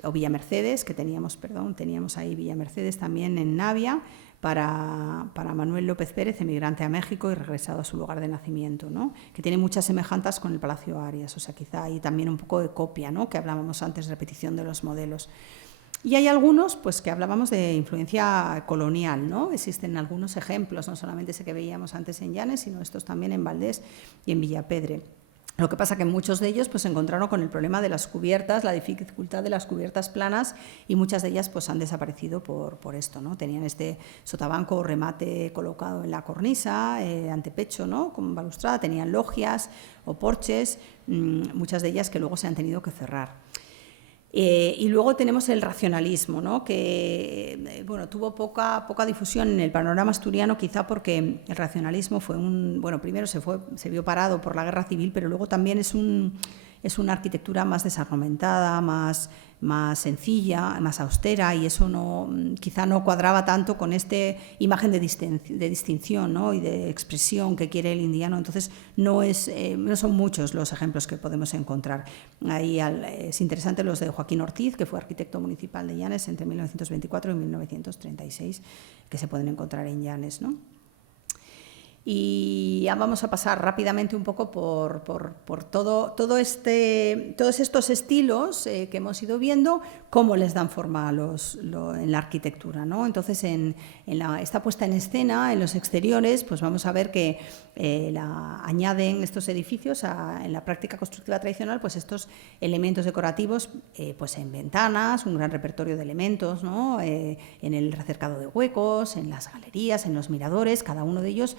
O Villa Mercedes, que teníamos ahí Villa Mercedes también en Navia, para Manuel López Pérez, emigrante a México y regresado a su lugar de nacimiento, ¿no? Que tiene muchas semejanzas con el Palacio Arias, o sea, quizá hay también un poco de copia, ¿no? Que hablábamos antes, repetición de los modelos. Y hay algunos pues, que hablábamos de influencia colonial, ¿no? Existen algunos ejemplos, no solamente ese que veíamos antes en Llanes, sino estos también en Valdés y en Villapedre. Lo que pasa que muchos de ellos pues, se encontraron con el problema de las cubiertas, la dificultad de las cubiertas planas, y muchas de ellas pues, han desaparecido por esto, ¿no? Tenían este sotabanco o remate colocado en la cornisa, antepecho, ¿no? Con balustrada, tenían logias o porches, muchas de ellas que luego se han tenido que cerrar. Y luego tenemos el racionalismo, ¿no? Que bueno, tuvo poca difusión en el panorama asturiano, quizá porque el racionalismo fue primero se vio parado por la guerra civil, pero luego también es una arquitectura más desarramentada, más sencilla, más austera, y eso quizá no cuadraba tanto con esta imagen de distinción, ¿no? Y de expresión que quiere el indiano. Entonces no son muchos los ejemplos que podemos encontrar. Ahí es interesante los de Joaquín Ortiz, que fue arquitecto municipal de Llanes entre 1924 y 1936, que se pueden encontrar en Llanes, ¿no? Y ya vamos a pasar rápidamente un poco por todos estos estilos que hemos ido viendo, cómo les dan forma en la arquitectura, ¿no? Entonces, en esta puesta en escena, en los exteriores, pues vamos a ver que añaden estos edificios en la práctica constructiva tradicional, pues estos elementos decorativos, pues en ventanas, un gran repertorio de elementos, ¿no? En el recercado de huecos, en las galerías, en los miradores, cada uno de ellos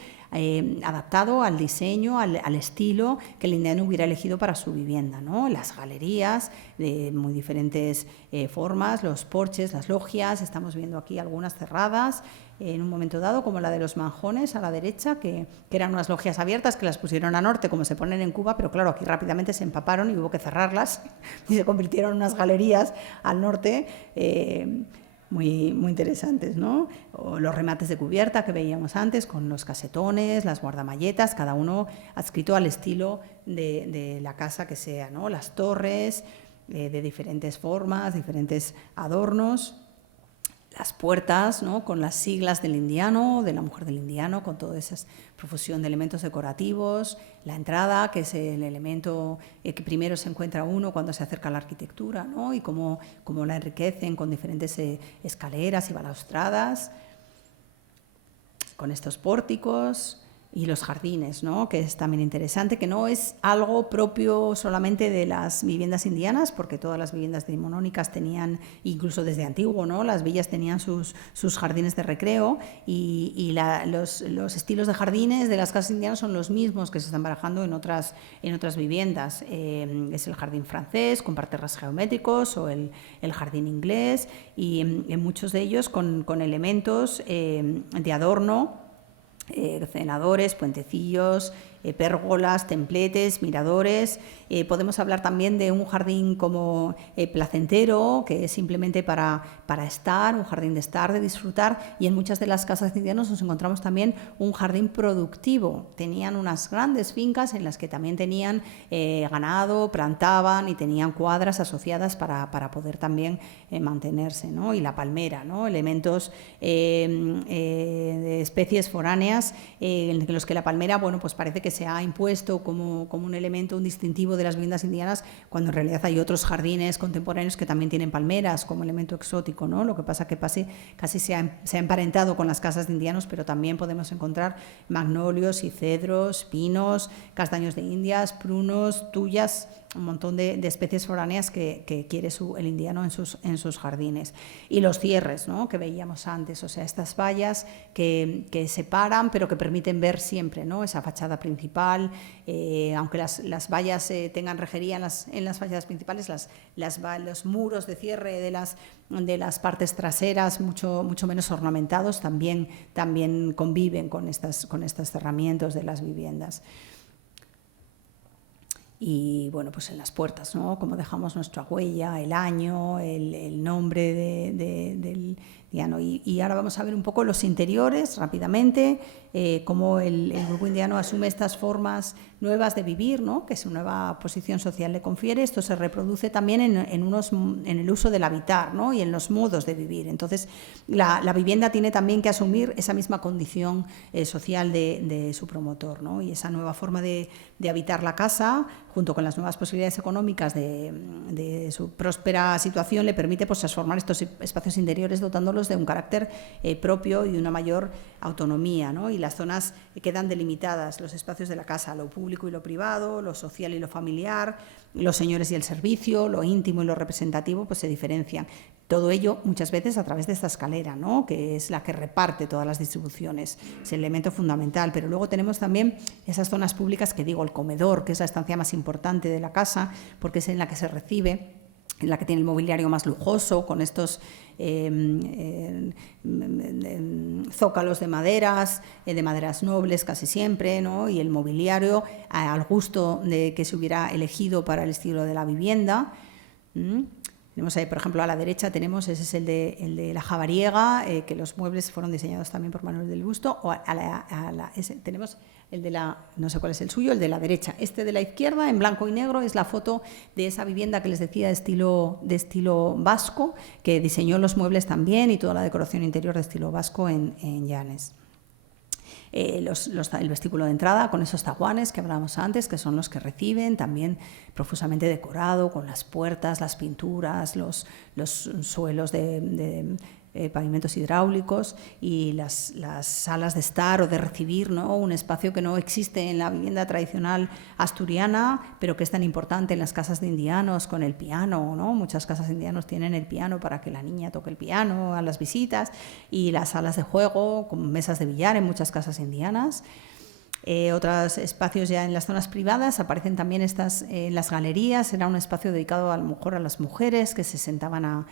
adaptado al diseño, al estilo que el indiano hubiera elegido para su vivienda, ¿no? Las galerías de muy diferentes formas, los porches, las logias, estamos viendo aquí algunas cerradas en un momento dado, como la de los Manjones a la derecha, que eran unas logias abiertas que las pusieron a norte, como se ponen en Cuba, pero claro, aquí rápidamente se empaparon y hubo que cerrarlas y se convirtieron en unas galerías al norte, muy, muy interesantes, ¿no? O los remates de cubierta que veíamos antes, con los casetones, las guardamalletas, cada uno adscrito al estilo de la casa que sea, ¿no? Las torres de diferentes formas, diferentes adornos. Las puertas, ¿no? Con las siglas del indiano, de la mujer del indiano, con toda esa profusión de elementos decorativos. La entrada, que es el elemento que primero se encuentra uno cuando se acerca a la arquitectura, ¿no? Y cómo la enriquecen con diferentes escaleras y balaustradas, con estos pórticos. Y los jardines, ¿no? Que es también interesante, que no es algo propio solamente de las viviendas indianas, porque todas las viviendas decimonónicas tenían, incluso desde antiguo, ¿no? Las villas tenían sus jardines de recreo, y los estilos de jardines de las casas indianas son los mismos que se están barajando en otras viviendas. Es el jardín francés con parterres geométricos, o el jardín inglés, y en muchos de ellos con elementos de adorno, cenadores, puentecillos, pérgolas, templetes, miradores. Podemos hablar también de un jardín como placentero, que es simplemente para estar, un jardín de estar, de disfrutar, y en muchas de las casas indianas nos encontramos también un jardín productivo. Tenían unas grandes fincas en las que también tenían ganado, plantaban y tenían cuadras asociadas para poder también mantenerse, ¿no? Y la palmera, ¿no? Elementos de especies foráneas en los que la palmera, bueno, pues parece que se ha impuesto como un elemento, un distintivo de las viviendas indianas, cuando en realidad hay otros jardines contemporáneos que también tienen palmeras como elemento exótico, ¿no? Lo que pasa que casi se ha emparentado con las casas de indianos, pero también podemos encontrar magnolios y cedros, pinos, castaños de Indias, prunos, tuyas, un montón de especies foráneas que quiere el indiano en sus jardines. Y los cierres, ¿no? Que veíamos antes, o sea, estas vallas que separan, pero que permiten ver siempre, ¿no? Esa fachada principal, aunque las vallas tengan rejería en las fachadas principales, los muros de cierre de las partes traseras, mucho menos ornamentados, también conviven con estos cerramientos de las viviendas. Y bueno, pues en las puertas, ¿no? Como dejamos nuestra huella, el año, el nombre del indiano. Y ahora vamos a ver un poco los interiores rápidamente, cómo el grupo indiano asume estas formas nuevas de vivir, ¿no? Que su nueva posición social le confiere. Esto se reproduce también en el uso del habitar, ¿no? Y en los modos de vivir. Entonces, la vivienda tiene también que asumir esa misma condición social de su promotor, ¿no? Y esa nueva forma de habitar la casa, junto con las nuevas posibilidades económicas de su próspera situación, le permite pues transformar estos espacios interiores dotándolos pueblos de un carácter propio y de una mayor autonomía, ¿no? Y las zonas quedan delimitadas, los espacios de la casa, lo público y lo privado, lo social y lo familiar, los señores y el servicio, lo íntimo y lo representativo, pues se diferencian. Todo ello muchas veces a través de esta escalera, ¿no? Que es la que reparte todas las distribuciones, es el elemento fundamental. Pero luego tenemos también esas zonas públicas que digo, el comedor, que es la estancia más importante de la casa, porque es en la que se recibe, en la que tiene el mobiliario más lujoso, con estos zócalos de maderas nobles casi siempre, ¿no? Y el mobiliario al gusto de que se hubiera elegido para el estilo de la vivienda. Tenemos ahí, por ejemplo, a la derecha tenemos, ese es el de la Javariega, que los muebles fueron diseñados también por Manuel del Busto, o tenemos el de la, no sé cuál es el suyo, el de la derecha. Este de la izquierda, en blanco y negro, es la foto de esa vivienda que les decía de estilo vasco, que diseñó los muebles también y toda la decoración interior de estilo vasco en Llanes. El vestíbulo de entrada con esos zaguanes que hablábamos antes, que son los que reciben, también profusamente decorado, con las puertas, las pinturas, los suelos de pavimentos hidráulicos y las salas de estar o de recibir, ¿no? Un espacio que no existe en la vivienda tradicional asturiana, pero que es tan importante en las casas de indianos con el piano, ¿no? Muchas casas de indianos tienen el piano para que la niña toque el piano a las visitas, y las salas de juego con mesas de billar en muchas casas indianas. Otros espacios ya en las zonas privadas aparecen también en las galerías. Era un espacio dedicado a lo mejor a las mujeres que se sentaban a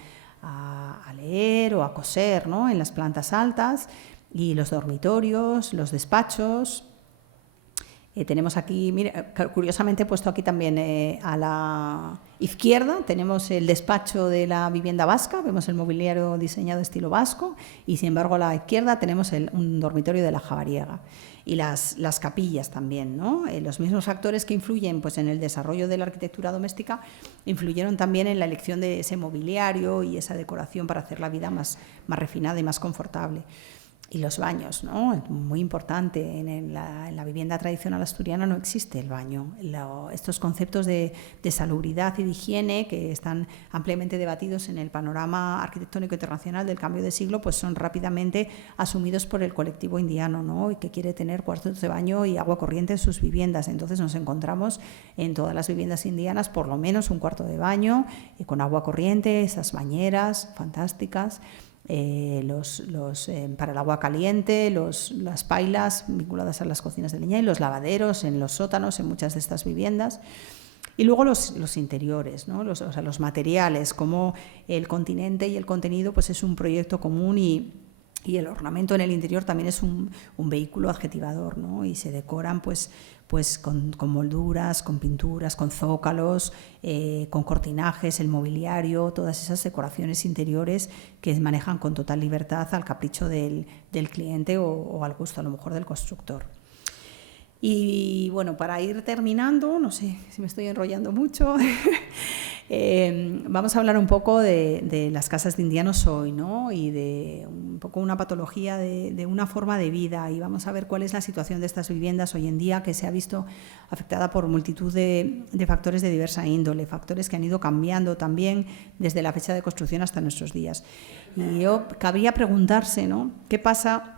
leer o a coser, ¿no? En las plantas altas, y los dormitorios, los despachos. Tenemos aquí, mira, curiosamente he puesto aquí también a la izquierda, tenemos el despacho de la vivienda vasca, vemos el mobiliario diseñado estilo vasco, y sin embargo a la izquierda tenemos un dormitorio de la Javariega. Y las capillas también, ¿no? Los mismos factores que influyen pues, en el desarrollo de la arquitectura doméstica influyeron también en la elección de ese mobiliario y esa decoración para hacer la vida más refinada y más confortable. Y los baños, ¿no? Muy importante, en la vivienda tradicional asturiana no existe el baño. Estos conceptos de salubridad y de higiene, que están ampliamente debatidos en el panorama arquitectónico internacional del cambio de siglo, pues son rápidamente asumidos por el colectivo indiano, ¿no? Y que quiere tener cuartos de baño y agua corriente en sus viviendas. Entonces nos encontramos en todas las viviendas indianas por lo menos un cuarto de baño con agua corriente, esas bañeras fantásticas. Para el agua caliente, las pailas vinculadas a las cocinas de leña y los lavaderos en los sótanos en muchas de estas viviendas. Y luego los interiores, ¿no? Los materiales, como el continente y el contenido pues es un proyecto común, y el ornamento en el interior también es un vehículo adjetivador, ¿no? Y se decoran pues con molduras, con pinturas, con zócalos, con cortinajes, el mobiliario, todas esas decoraciones interiores que manejan con total libertad al capricho del cliente o al gusto a lo mejor del constructor. Y bueno, para ir terminando, no sé si me estoy enrollando mucho, vamos a hablar un poco de las casas de indianos hoy, ¿no? Y de un poco una patología de una forma de vida, y vamos a ver cuál es la situación de estas viviendas hoy en día, que se ha visto afectada por multitud de factores de diversa índole, factores que han ido cambiando también desde la fecha de construcción hasta nuestros días. Y cabría preguntarse, ¿no? ¿Qué pasa?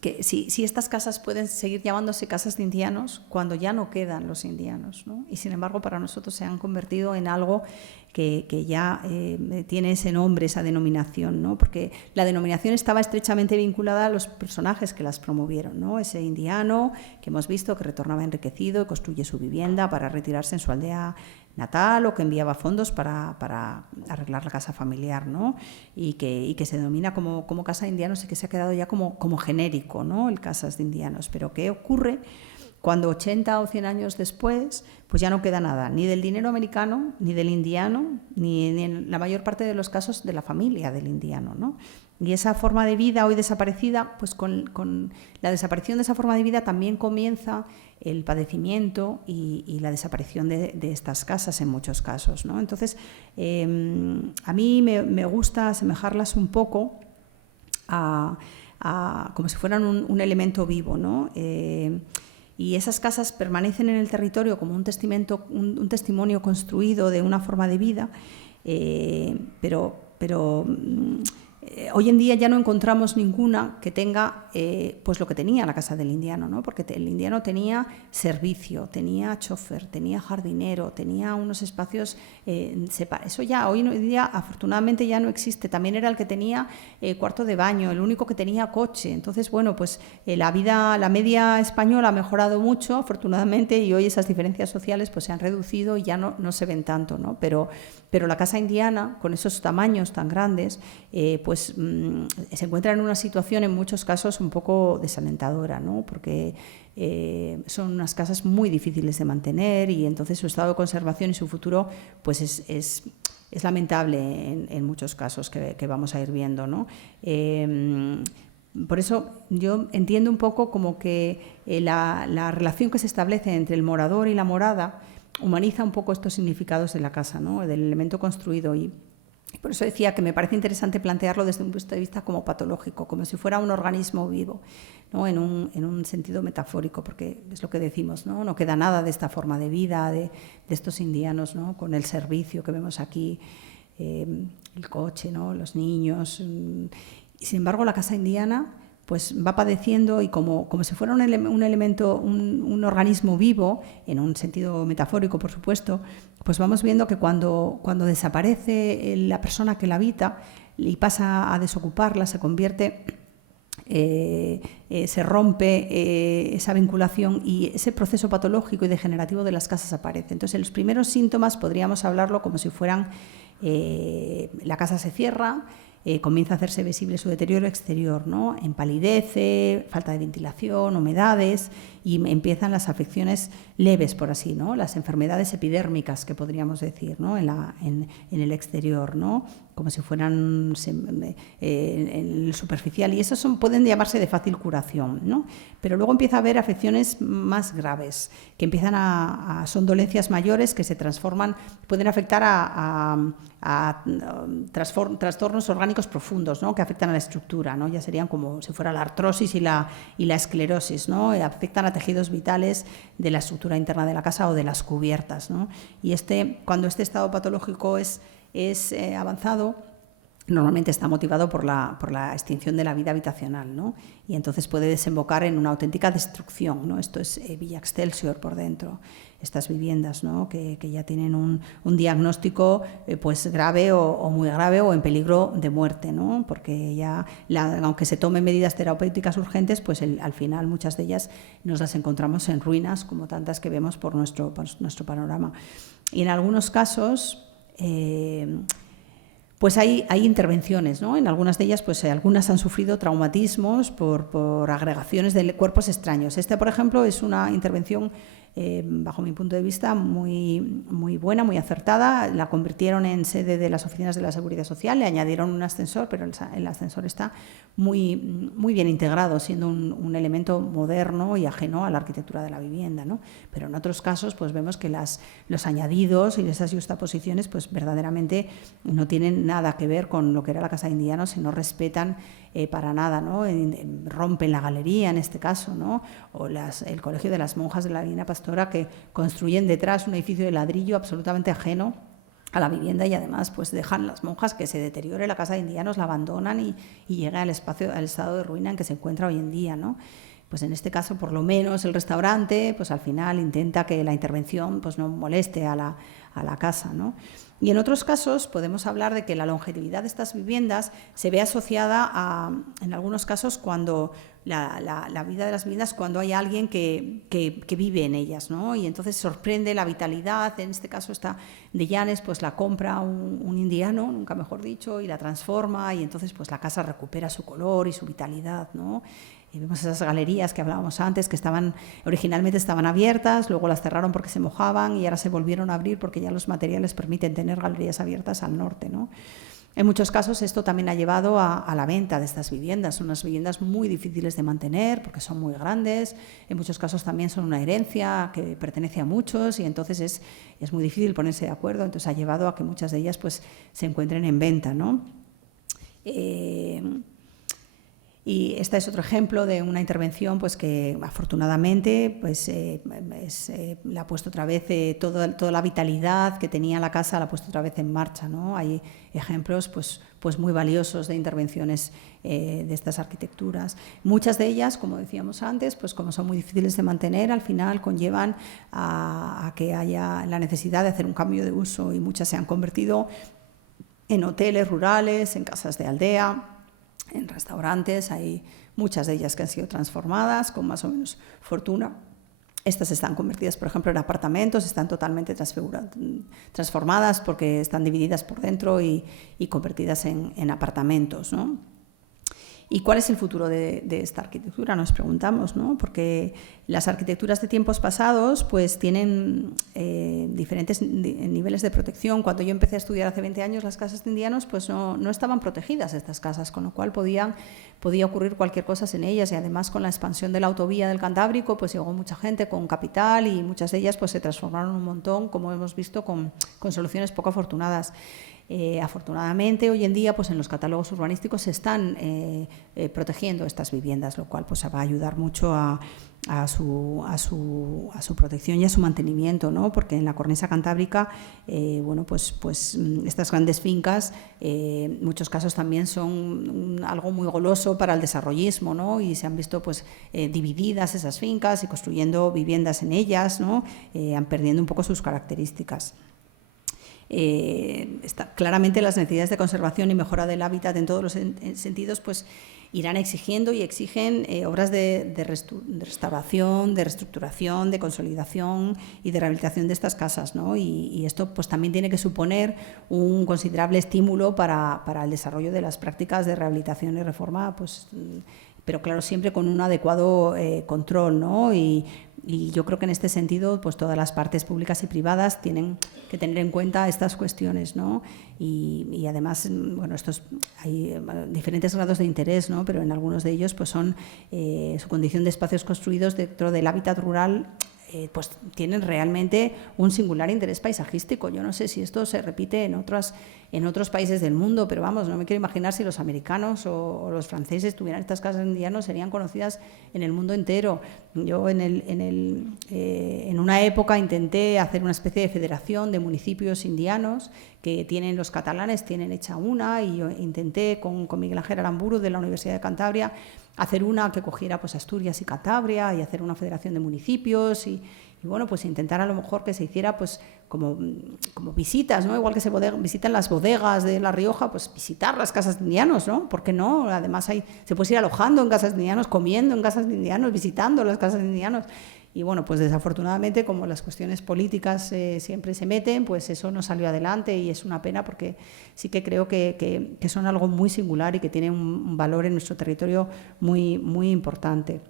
Que si estas casas pueden seguir llamándose casas de indianos cuando ya no quedan los indianos, ¿no? Y sin embargo para nosotros se han convertido en algo que ya tiene ese nombre, esa denominación, ¿no? Porque la denominación estaba estrechamente vinculada a los personajes que las promovieron, ¿no? Ese indiano que hemos visto que retornaba enriquecido y construye su vivienda para retirarse en su aldea natal, o que enviaba fondos para arreglar la casa familiar, ¿no? Y que se denomina como casa de indianos, y que se ha quedado ya como genérico, ¿no? El casas de indianos. Pero ¿qué ocurre cuando 80 o 100 años después pues ya no queda nada, ni del dinero americano, ni del indiano, ni en la mayor parte de los casos de la familia del indiano, ¿no? Y esa forma de vida hoy desaparecida, pues con la desaparición de esa forma de vida también comienza el padecimiento y la desaparición de estas casas en muchos casos, ¿no? Entonces, a mí me gusta asemejarlas un poco a como si fueran un elemento vivo, ¿no? Y esas casas permanecen en el territorio como un testimonio construido de una forma de vida, pero Hoy en día ya no encontramos ninguna que tenga pues lo que tenía la casa del indiano, ¿no? Porque el indiano tenía servicio, tenía chofer, tenía jardinero, tenía unos espacios, eso ya hoy en día afortunadamente ya no existe. También era el que tenía cuarto de baño, el único que tenía coche. Entonces, bueno, pues la media española ha mejorado mucho, afortunadamente, y hoy esas diferencias sociales pues se han reducido y ya no se ven tanto, ¿no? Pero la casa indiana, con esos tamaños tan grandes, pues se encuentra en una situación en muchos casos un poco desalentadora, ¿no? Porque son unas casas muy difíciles de mantener y entonces su estado de conservación y su futuro pues es lamentable en muchos casos que vamos a ir viendo, ¿no? Por eso yo entiendo un poco como que la relación que se establece entre el morador y la morada humaniza un poco estos significados de la casa, ¿no? Del elemento construido. Y por eso decía que me parece interesante plantearlo desde un punto de vista como patológico, como si fuera un organismo vivo, ¿no? en un sentido metafórico, porque es lo que decimos, ¿no? No queda nada de esta forma de vida de estos indianos, ¿no? Con el servicio que vemos aquí, el coche, ¿no? Los niños. Y sin embargo, la casa indiana pues va padeciendo y como si fuera un elemento, un organismo vivo, en un sentido metafórico, por supuesto, pues vamos viendo que cuando desaparece la persona que la habita y pasa a desocuparla, se convierte, se rompe esa vinculación y ese proceso patológico y degenerativo de las casas aparece. Entonces, en los primeros síntomas podríamos hablarlo como si fueran la casa se cierra, comienza a hacerse visible su deterioro exterior, ¿no? Empalidece, falta de ventilación, humedades y empiezan las afecciones leves, por así, ¿no? Las enfermedades epidérmicas que podríamos decir, ¿no? En el exterior, ¿no? Como si fueran en el superficial y esos pueden llamarse de fácil curación, ¿no? Pero luego empieza a haber afecciones más graves que empiezan son dolencias mayores que se transforman, pueden afectar a trastornos orgánicos profundos, ¿no? Que afectan a la estructura, ¿no? Ya serían como si fuera la artrosis y la esclerosis, ¿no? Afectan a tejidos vitales de la estructura interna de la casa o de las cubiertas, ¿no? Y cuando este estado patológico es avanzado, normalmente está motivado por la extinción de la vida habitacional, ¿no? Y entonces puede desembocar en una auténtica destrucción, ¿no? Esto es Villa Excelsior por dentro, estas viviendas, ¿no? que ya tienen un diagnóstico pues grave o muy grave o en peligro de muerte, ¿no? Porque ya, aunque se tomen medidas terapéuticas urgentes, pues al final muchas de ellas nos las encontramos en ruinas, como tantas que vemos por nuestro panorama. Y en algunos casos pues hay intervenciones, ¿no? En algunas de ellas, pues algunas han sufrido traumatismos por agregaciones de cuerpos extraños. Esta, por ejemplo, es una intervención, bajo mi punto de vista, muy, muy buena, muy acertada. La convirtieron en sede de las oficinas de la Seguridad Social, le añadieron un ascensor, pero el ascensor está muy, muy bien integrado, siendo un elemento moderno y ajeno a la arquitectura de la vivienda, ¿no? Pero en otros casos, pues vemos que los añadidos y esas justaposiciones, pues verdaderamente no tienen nada que ver con lo que era la casa de indianos y no respetan para nada, ¿no? Rompen la galería en este caso, ¿no? O el colegio de las monjas de la Divina Pastora, que construyen detrás un edificio de ladrillo absolutamente ajeno a la vivienda y además pues dejan las monjas que se deteriore la casa de indianos, la abandonan y llega al estado de ruina en que se encuentra hoy en día, ¿no? Pues en este caso, por lo menos, el restaurante, pues al final intenta que la intervención pues no moleste a la casa, ¿no? Y en otros casos podemos hablar de que la longevidad de estas viviendas se ve asociada en algunos casos, cuando la vida de las viviendas, cuando hay alguien que vive en ellas, ¿no? Y entonces sorprende la vitalidad. En este caso está de Llanes, pues la compra un indiano, nunca mejor dicho, y la transforma y entonces pues la casa recupera su color y su vitalidad, ¿no? Y vemos esas galerías que hablábamos antes, que originalmente estaban abiertas, luego las cerraron porque se mojaban y ahora se volvieron a abrir porque ya los materiales permiten tener galerías abiertas al norte, ¿no? En muchos casos esto también ha llevado a la venta de estas viviendas. Son unas viviendas muy difíciles de mantener porque son muy grandes, en muchos casos también son una herencia que pertenece a muchos y entonces es muy difícil ponerse de acuerdo, entonces ha llevado a que muchas de ellas pues se encuentren en venta, ¿no? Y este es otro ejemplo de una intervención pues, que afortunadamente pues, la ha puesto otra vez, toda la vitalidad que tenía la casa la ha puesto otra vez en marcha, ¿no? Hay ejemplos pues muy valiosos de intervenciones de estas arquitecturas. Muchas de ellas, como decíamos antes, pues como son muy difíciles de mantener, al final conllevan a que haya la necesidad de hacer un cambio de uso, y muchas se han convertido en hoteles rurales, en casas de aldea, en restaurantes. Hay muchas de ellas que han sido transformadas con más o menos fortuna. Estas están convertidas, por ejemplo, en apartamentos, están totalmente transformadas porque están divididas por dentro y convertidas en apartamentos, ¿no? ¿Y cuál es el futuro de esta arquitectura? Nos preguntamos, ¿no? Porque las arquitecturas de tiempos pasados pues, tienen diferentes niveles de protección. Cuando yo empecé a estudiar hace 20 años las casas de indianos, pues no estaban protegidas estas casas, con lo cual podía ocurrir cualquier cosa en ellas, y además con la expansión de la autovía del Cantábrico pues llegó mucha gente con capital y muchas de ellas pues, se transformaron un montón, como hemos visto, con soluciones poco afortunadas. Afortunadamente hoy en día pues en los catálogos urbanísticos se están protegiendo estas viviendas, lo cual pues va a ayudar mucho a su protección y a su mantenimiento, ¿no? Porque en la cornisa cantábrica bueno, pues estas grandes fincas en muchos casos también son algo muy goloso para el desarrollismo, ¿no? Y se han visto pues divididas esas fincas y construyendo viviendas en ellas, ¿no? Han perdiendo un poco sus características. Claramente las necesidades de conservación y mejora del hábitat en todos los sentidos pues irán exigiendo y exigen obras de restauración, de reestructuración, de consolidación y de rehabilitación de estas casas, ¿no? Y esto pues también tiene que suponer un considerable estímulo para el desarrollo de las prácticas de rehabilitación y reforma, pues, pero claro, siempre con un adecuado control, ¿no? Y yo creo que en este sentido pues todas las partes públicas y privadas tienen que tener en cuenta estas cuestiones, ¿no? Y además, bueno, hay diferentes grados de interés, ¿no? Pero en algunos de ellos pues son su condición de espacios construidos dentro del hábitat rural, pues tienen realmente un singular interés paisajístico. Yo no sé si esto se repite en otros países del mundo, pero vamos, no me quiero imaginar si los americanos o los franceses tuvieran estas casas indianas, serían conocidas en el mundo entero. Yo en una época intenté hacer una especie de federación de municipios indianos que tienen los catalanes, tienen hecha una, y yo intenté con Miguel Ángel Aramburu de la Universidad de Cantabria hacer una que cogiera pues Asturias y Cantabria y hacer una federación de municipios y bueno, pues intentar a lo mejor que se hiciera pues como visitas, ¿no? Igual que se visitan las bodegas de La Rioja, pues visitar las casas de indianos, ¿no? ¿Por qué no? Además se puede ir alojando en casas de indianos, comiendo en casas de indianos, visitando las casas de indianos. Y bueno, pues desafortunadamente, como las cuestiones políticas siempre se meten, pues eso no salió adelante, y es una pena porque sí que creo que son algo muy singular y que tienen un valor en nuestro territorio muy, muy importante.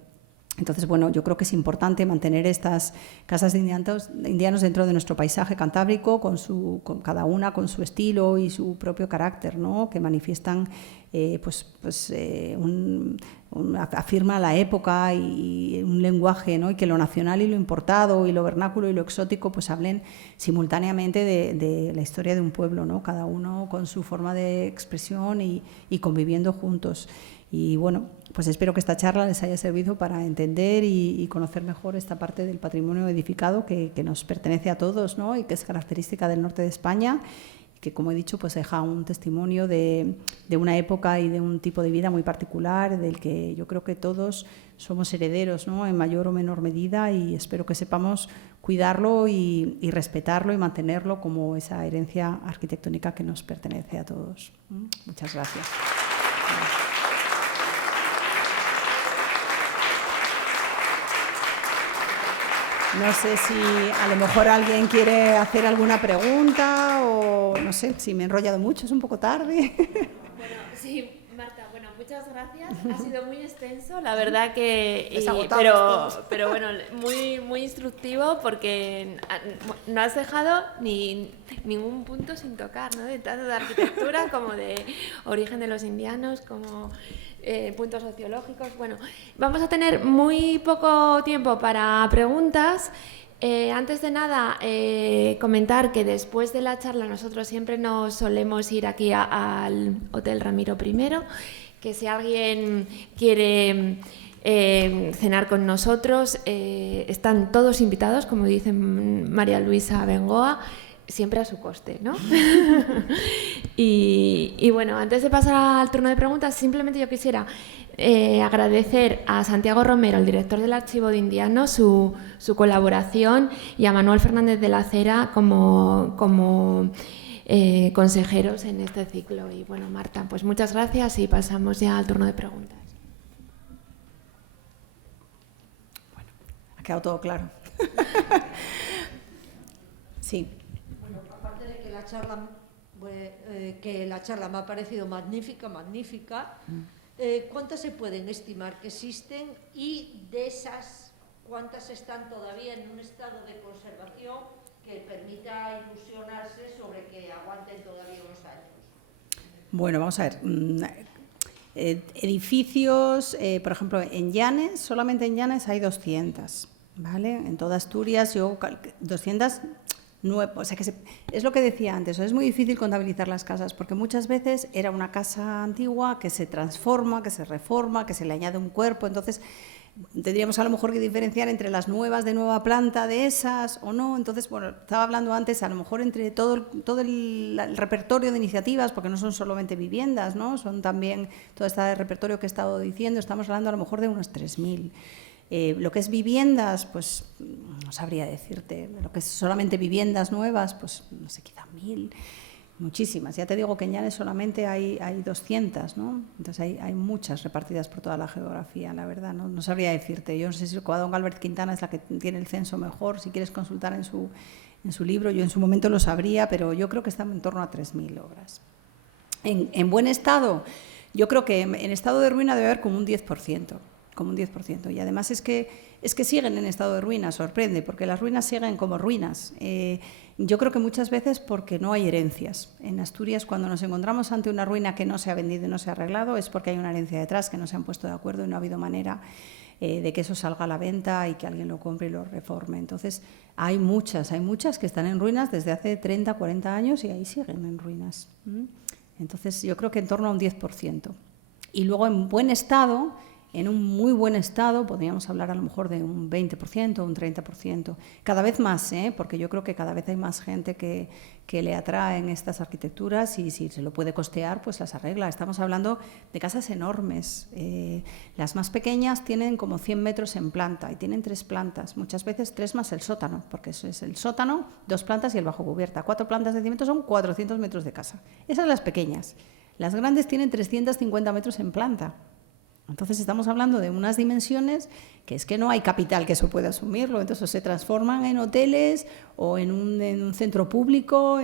Entonces, bueno, yo creo que es importante mantener estas casas de indianos dentro de nuestro paisaje cantábrico, con cada una con su estilo y su propio carácter, ¿no? Que manifiestan afirma la época y un lenguaje, ¿no? Y que lo nacional y lo importado y lo vernáculo y lo exótico pues hablen simultáneamente de la historia de un pueblo, ¿no? Cada uno con su forma de expresión y conviviendo juntos. Y bueno, pues espero que esta charla les haya servido para entender y conocer mejor esta parte del patrimonio edificado que nos pertenece a todos, ¿no? Y que es característica del norte de España, que, como he dicho, pues deja un testimonio de una época y de un tipo de vida muy particular, del que yo creo que todos somos herederos, ¿no? En mayor o menor medida, y espero que sepamos cuidarlo y respetarlo y mantenerlo como esa herencia arquitectónica que nos pertenece a todos. Muchas gracias. No sé si a lo mejor alguien quiere hacer alguna pregunta o no sé, si me he enrollado mucho, es un poco tarde. Bueno, sí, Marta, bueno, muchas gracias. Ha sido muy extenso, la verdad que... Pero bueno, muy, muy instructivo porque no has dejado ningún punto sin tocar, ¿no? De tanto de arquitectura como de origen de los indianos, como... puntos sociológicos. Bueno, vamos a tener muy poco tiempo para preguntas. Antes de nada, comentar que después de la charla nosotros siempre nos solemos ir aquí al Hotel Ramiro I, que si alguien quiere cenar con nosotros, están todos invitados, como dice María Luisa Bengoa, siempre a su coste, ¿no? y bueno, antes de pasar al turno de preguntas, simplemente yo quisiera agradecer a Santiago Romero, el director del Archivo de Indianos, su colaboración, y a Manuel Fernández de la Cera como consejeros en este ciclo. Y bueno, Marta, pues muchas gracias y pasamos ya al turno de preguntas. Bueno, ha quedado todo claro. Sí. Bueno, aparte de que la charla me ha parecido magnífica, ¿cuántas se pueden estimar que existen y de esas cuántas están todavía en un estado de conservación que permita ilusionarse sobre que aguanten todavía unos años? Bueno, vamos a ver. Edificios, por ejemplo, en Llanes, solamente en Llanes hay 200, ¿vale? En toda Asturias, 200... O sea, es lo que decía antes, es muy difícil contabilizar las casas porque muchas veces era una casa antigua que se transforma, que se reforma, que se le añade un cuerpo, entonces tendríamos a lo mejor que diferenciar entre las nuevas de nueva planta de esas o no. Entonces, bueno, estaba hablando antes, a lo mejor entre todo el repertorio de iniciativas, porque no son solamente viviendas, ¿no? Son también todo este repertorio que he estado diciendo, estamos hablando a lo mejor de unos 3.000. Lo que es viviendas, pues no sabría decirte. Lo que es solamente viviendas nuevas, pues no sé, quizá 1.000, muchísimas. Ya te digo que en Llanes solamente hay 200, ¿no? Entonces hay muchas repartidas por toda la geografía, la verdad. No sabría decirte. Yo no sé si el Covadonga Albert Quintana es la que tiene el censo mejor. Si quieres consultar en su libro, yo en su momento lo sabría, pero yo creo que están en torno a 3.000 obras. En buen estado, yo creo que en estado de ruina debe haber como un 10%. Como un 10%. Y además es que siguen en estado de ruina, sorprende, porque las ruinas siguen como ruinas. Yo creo que muchas veces porque no hay herencias. En Asturias, cuando nos encontramos ante una ruina que no se ha vendido y no se ha arreglado, es porque hay una herencia detrás, que no se han puesto de acuerdo y no ha habido manera de que eso salga a la venta y que alguien lo compre y lo reforme. Entonces, hay muchas que están en ruinas desde hace 30, 40 años y ahí siguen en ruinas. Entonces, yo creo que en torno a un 10%. Y luego, en buen estado... En un muy buen estado podríamos hablar a lo mejor de un 20%, un 30%. Cada vez más, porque yo creo que cada vez hay más gente que le atraen estas arquitecturas y si se lo puede costear, pues las arregla. Estamos hablando de casas enormes. Las más pequeñas tienen como 100 metros en planta y tienen 3 plantas, muchas veces 3 más el sótano, porque eso es el sótano, 2 plantas y el bajo cubierta. 4 plantas de cimiento son 400 metros de casa. Esas son las pequeñas. Las grandes tienen 350 metros en planta. Entonces estamos hablando de unas dimensiones que es que no hay capital que eso pueda asumirlo, entonces se transforman en hoteles o en un centro público,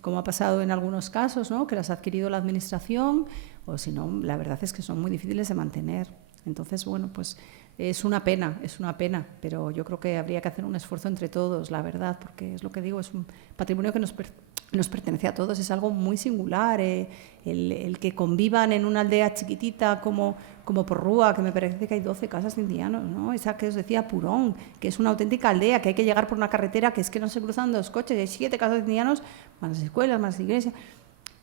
como ha pasado en algunos casos, ¿no? Que las ha adquirido la administración, o si no, la verdad es que son muy difíciles de mantener. Entonces, bueno, pues es una pena, pero yo creo que habría que hacer un esfuerzo entre todos, la verdad, porque es lo que digo, es un patrimonio que nos pertenece a todos, es algo muy singular, el que convivan en una aldea chiquitita como Porrúa, que me parece que hay 12 casas de indianos, ¿no? Esa que os decía Purón, que es una auténtica aldea, que hay que llegar por una carretera que es que no se cruzan 2 coches, hay 7 casas de indianos, más las escuelas, más la iglesia.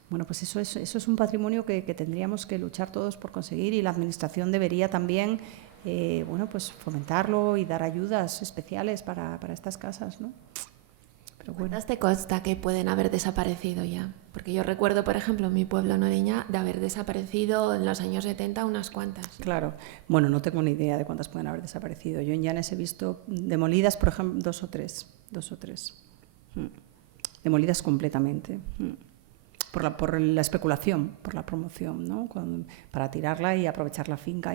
Bueno, pues eso es un patrimonio que tendríamos que luchar todos por conseguir y la administración debería también pues fomentarlo y dar ayudas especiales para estas casas, ¿no? Pero bueno. ¿Cuántas te consta que pueden haber desaparecido ya? Porque yo recuerdo, por ejemplo, en mi pueblo, Noreña, de haber desaparecido en los años 70 unas cuantas. Claro. Bueno, no tengo ni idea de cuántas pueden haber desaparecido. Yo en Llanes he visto demolidas, por ejemplo, 2 o 3. Demolidas completamente. Por la especulación, por la promoción, ¿no? Para tirarla y aprovechar la finca.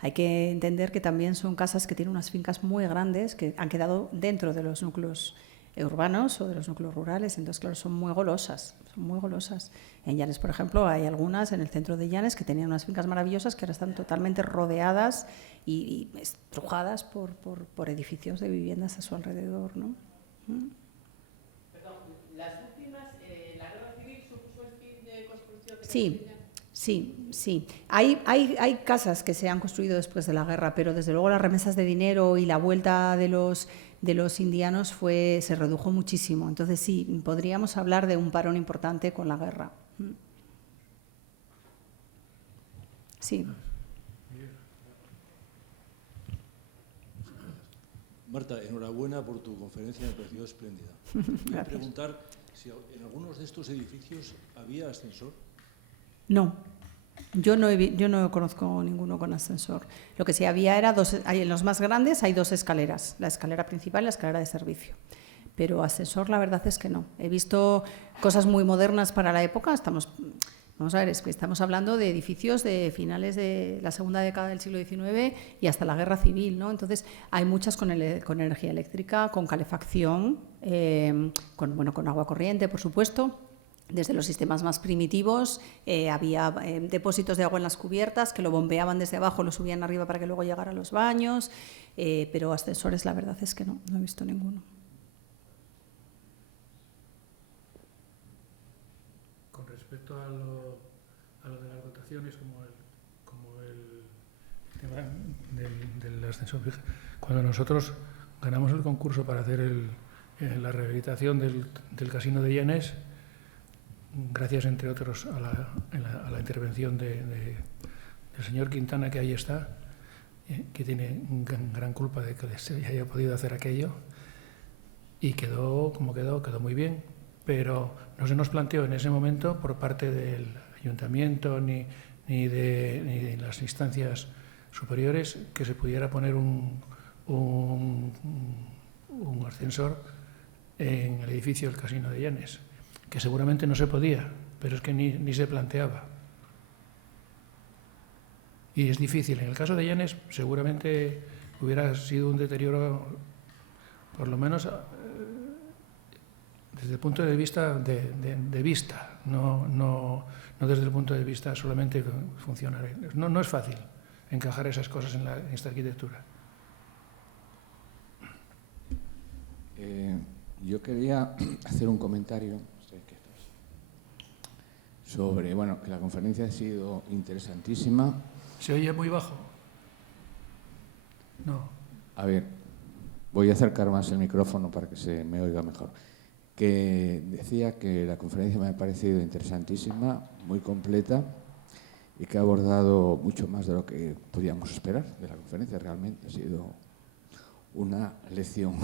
Hay que entender que también son casas que tienen unas fincas muy grandes que han quedado dentro de los núcleos urbanos o de los núcleos rurales, entonces claro, son muy golosas. En Llanes, por ejemplo, hay algunas en el centro de Llanes que tenían unas fincas maravillosas que ahora están totalmente rodeadas y estrujadas por edificios de viviendas a su alrededor, ¿no? Perdón, las últimas, la guerra civil supuso el fin de construcción. Sí. Hay casas que se han construido después de la guerra, pero desde luego las remesas de dinero y la vuelta de los indianos se redujo muchísimo. Entonces sí, podríamos hablar de un parón importante con la guerra. Sí. Marta, enhorabuena por tu conferencia, me pareció espléndida. Voy a preguntar si en algunos de estos edificios había ascensor. No, yo no conozco ninguno con ascensor. Lo que sí había era en los más grandes hay 2 escaleras, la escalera principal y la escalera de servicio. Pero ascensor la verdad es que no. He visto cosas muy modernas para la época. Vamos a ver, es que estamos hablando de edificios de finales de la segunda década del siglo XIX y hasta la Guerra Civil, ¿no? Entonces, hay muchas con energía eléctrica, con calefacción, con agua corriente, por supuesto. Desde los sistemas más primitivos había depósitos de agua en las cubiertas que lo bombeaban desde abajo, lo subían arriba para que luego llegara a los baños, pero ascensores la verdad es que no he visto ninguno. Con respecto a lo de las dotaciones, como el tema del ascensor, cuando nosotros ganamos el concurso para hacer la rehabilitación del Casino de Llanes, gracias entre otros a la intervención del señor Quintana, que ahí está, que tiene gran culpa de que se haya podido hacer aquello, y quedó como quedó muy bien, pero no se nos planteó en ese momento por parte del ayuntamiento ni de las instancias superiores que se pudiera poner un ascensor en el edificio del Casino de Llanes, que seguramente no se podía, pero es que ni se planteaba. Y es difícil. En el caso de Llanes seguramente hubiera sido un deterioro, por lo menos desde el punto de vista de vista, no desde el punto de vista solamente funcionar. No es fácil encajar esas cosas en esta arquitectura. Yo quería hacer un comentario sobre, que la conferencia ha sido interesantísima. ¿Se oye muy bajo? No. A ver, voy a acercar más el micrófono para que se me oiga mejor. Que decía que la conferencia me ha parecido interesantísima, muy completa y que ha abordado mucho más de lo que podíamos esperar de la conferencia. Realmente ha sido una lección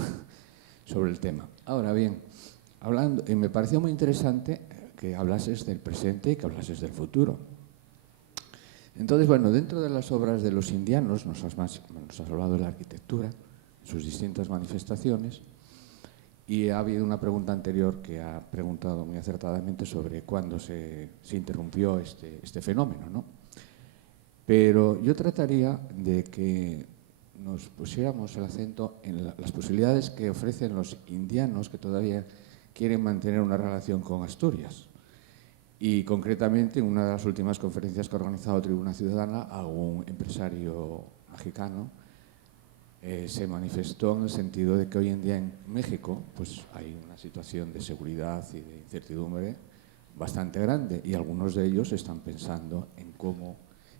sobre el tema. Ahora bien, me pareció muy interesante que hablases del presente y que hablases del futuro. Entonces, dentro de las obras de los indianos, nos has hablado de la arquitectura, sus distintas manifestaciones, y ha habido una pregunta anterior que ha preguntado muy acertadamente sobre cuándo se interrumpió este fenómeno, ¿no? Pero yo trataría de que nos pusiéramos el acento en las posibilidades que ofrecen los indianos que todavía quieren mantener una relación con Asturias. Y concretamente, en una de las últimas conferencias que ha organizado Tribuna Ciudadana, algún empresario mexicano se manifestó en el sentido de que hoy en día en México hay una situación de seguridad y de incertidumbre bastante grande, y algunos de ellos están pensando en cómo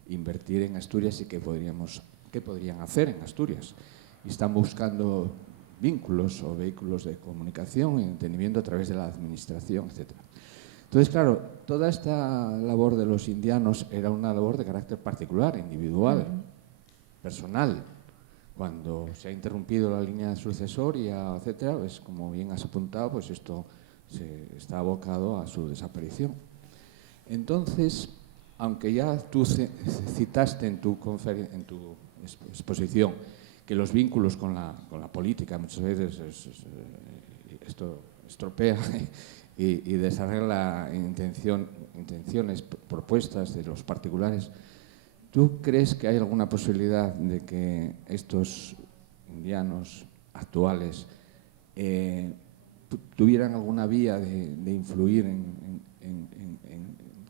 invertir en Asturias y qué podrían hacer en Asturias. Y están buscando vínculos o vehículos de comunicación y entendimiento a través de la administración, etc. Entonces, claro, toda esta labor de los indianos era una labor de carácter particular, individual, personal. Cuando se ha interrumpido la línea sucesoria, etcétera, como bien has apuntado, esto está abocado a su desaparición. Entonces, aunque ya tú citaste en tu exposición que los vínculos con la política muchas veces esto estropea y desarregla intenciones, propuestas de los particulares, ¿tú crees que hay alguna posibilidad de que estos indianos actuales tuvieran alguna vía de influir en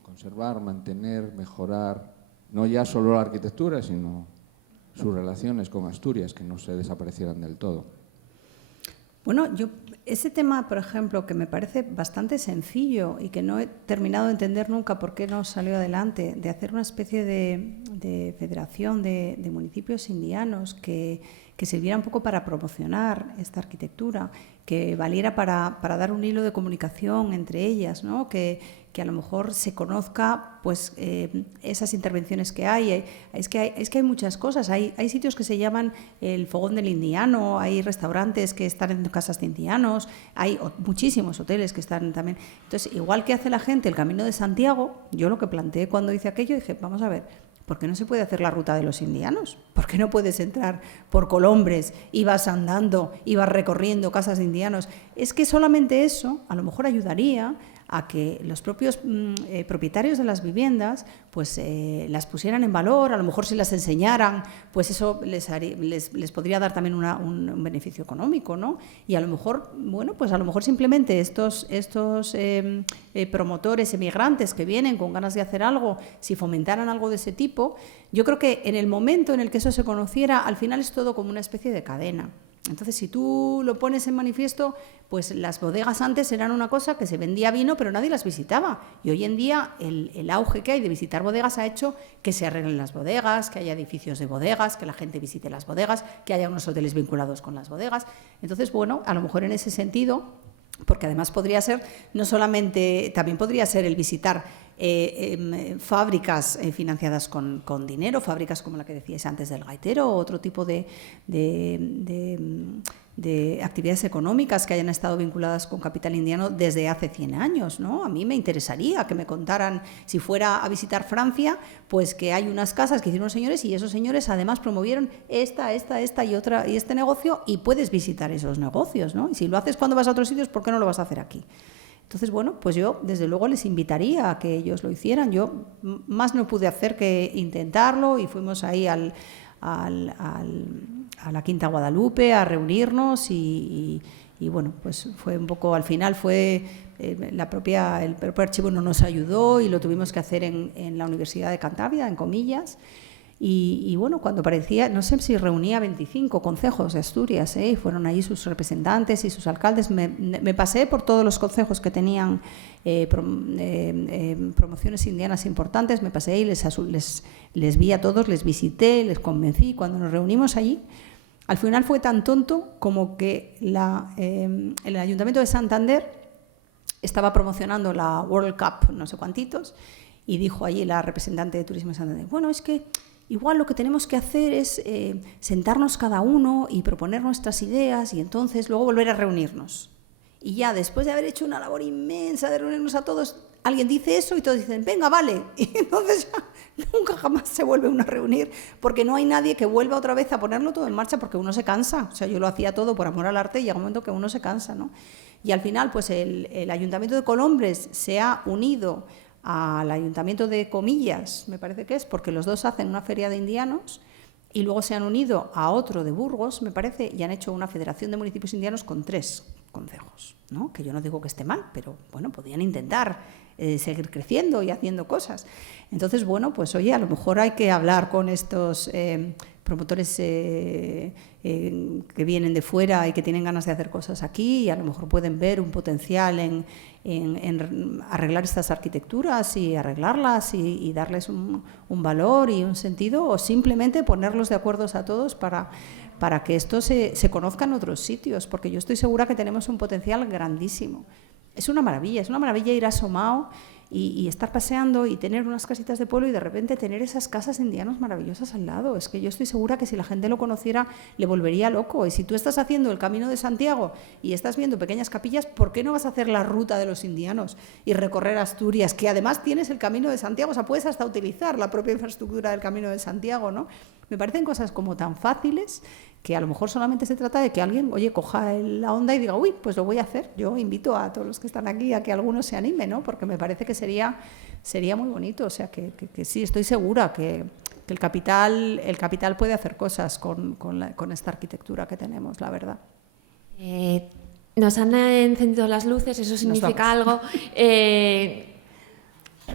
conservar, mantener, mejorar, no ya solo la arquitectura, sino sus relaciones con Asturias, que no se desaparecieran del todo? Ese tema, por ejemplo, que me parece bastante sencillo y que no he terminado de entender nunca por qué no salió adelante, de hacer una especie de federación de municipios indianos que sirviera un poco para promocionar esta arquitectura, que valiera para dar un hilo de comunicación entre ellas, ¿no? Que que a lo mejor se conozca pues esas intervenciones que hay. Es que hay muchas cosas. Hay sitios que se llaman el Fogón del Indiano, hay restaurantes que están en casas de indianos, hay muchísimos hoteles que están también. Entonces, igual que hace la gente el Camino de Santiago, yo lo que planteé cuando hice aquello, dije, vamos a ver, ¿por qué no se puede hacer la ruta de los indianos? ¿Por qué no puedes entrar por Colombres y vas andando y vas recorriendo casas de indianos? Es que solamente eso a lo mejor ayudaría a que los propios propietarios de las viviendas pues las pusieran en valor, a lo mejor si las enseñaran, pues eso les podría dar también un beneficio económico, ¿no? Y a lo mejor, bueno, pues a lo mejor simplemente estos promotores emigrantes que vienen con ganas de hacer algo, si fomentaran algo de ese tipo, yo creo que en el momento en el que eso se conociera, al final es todo como una especie de cadena. Entonces, si tú lo pones en manifiesto, pues las bodegas antes eran una cosa que se vendía vino, pero nadie las visitaba. Y hoy en día el auge que hay de visitar bodegas ha hecho que se arreglen las bodegas, que haya edificios de bodegas, que la gente visite las bodegas, que haya unos hoteles vinculados con las bodegas. Entonces, bueno, a lo mejor en ese sentido, porque además podría ser, no solamente, también podría ser el visitar fábricas financiadas con dinero, fábricas como la que decíais antes del gaitero, o otro tipo de actividades económicas que hayan estado vinculadas con capital indiano desde hace 100 años, ¿no? A mí me interesaría que me contaran, si fuera a visitar Francia, pues que hay unas casas que hicieron unos señores y esos señores además promovieron esta y otra y este negocio, y puedes visitar esos negocios, ¿no? Y si lo haces cuando vas a otros sitios, ¿por qué no lo vas a hacer aquí? Entonces, bueno, pues yo desde luego les invitaría a que ellos lo hicieran. Yo más no pude hacer que intentarlo y fuimos ahí a la Quinta Guadalupe a reunirnos y bueno, pues fue un poco, al final fue el propio archivo no nos ayudó y lo tuvimos que hacer en la Universidad de Cantabria, en comillas. Y bueno, cuando parecía, no sé si reunía 25 concejos de Asturias, y fueron ahí sus representantes y sus alcaldes. Me pasé por todos los concejos que tenían promociones indianas importantes, me pasé y les vi a todos, les visité, les convencí. Cuando nos reunimos allí, al final fue tan tonto como que el Ayuntamiento de Santander estaba promocionando la World Cup, no sé cuantitos, y dijo allí la representante de Turismo de Santander, bueno, es que igual lo que tenemos que hacer es sentarnos cada uno y proponer nuestras ideas y entonces luego volver a reunirnos. Y ya después de haber hecho una labor inmensa de reunirnos a todos, alguien dice eso y todos dicen, venga, vale. Y entonces ya nunca jamás se vuelve uno a reunir porque no hay nadie que vuelva otra vez a ponerlo todo en marcha porque uno se cansa. O sea, yo lo hacía todo por amor al arte y llega un momento que uno se cansa, ¿no? Y al final, pues el Ayuntamiento de Colombres se ha unido al Ayuntamiento de Comillas, me parece que es, porque los dos hacen una feria de indianos y luego se han unido a otro de Burgos, me parece, y han hecho una federación de municipios indianos con 3 concejos, ¿no? Que yo no digo que esté mal, pero bueno, podían intentar seguir creciendo y haciendo cosas. Entonces, bueno, pues oye, a lo mejor hay que hablar con estos promotores que vienen de fuera y que tienen ganas de hacer cosas aquí y a lo mejor pueden ver un potencial en arreglar estas arquitecturas y arreglarlas y darles un valor y un sentido, o simplemente ponerlos de acuerdo a todos para que esto se conozca en otros sitios, porque yo estoy segura que tenemos un potencial grandísimo. Es una maravilla ir a Somao y estar paseando y tener unas casitas de pueblo y de repente tener esas casas indianas maravillosas al lado. Es que yo estoy segura que si la gente lo conociera le volvería loco. Y si tú estás haciendo el Camino de Santiago y estás viendo pequeñas capillas, ¿por qué no vas a hacer la ruta de los indianos y recorrer Asturias? Que además tienes el Camino de Santiago, o sea, puedes hasta utilizar la propia infraestructura del Camino de Santiago, ¿no? Me parecen cosas como tan fáciles que a lo mejor solamente se trata de que alguien, oye, coja la onda y diga, uy, pues lo voy a hacer. Yo invito a todos los que están aquí a que algunos se animen, ¿no? Porque me parece que sería muy bonito. O sea, que sí, estoy segura que el capital puede hacer cosas con esta arquitectura que tenemos, la verdad. Nos han encendido las luces, eso significa algo.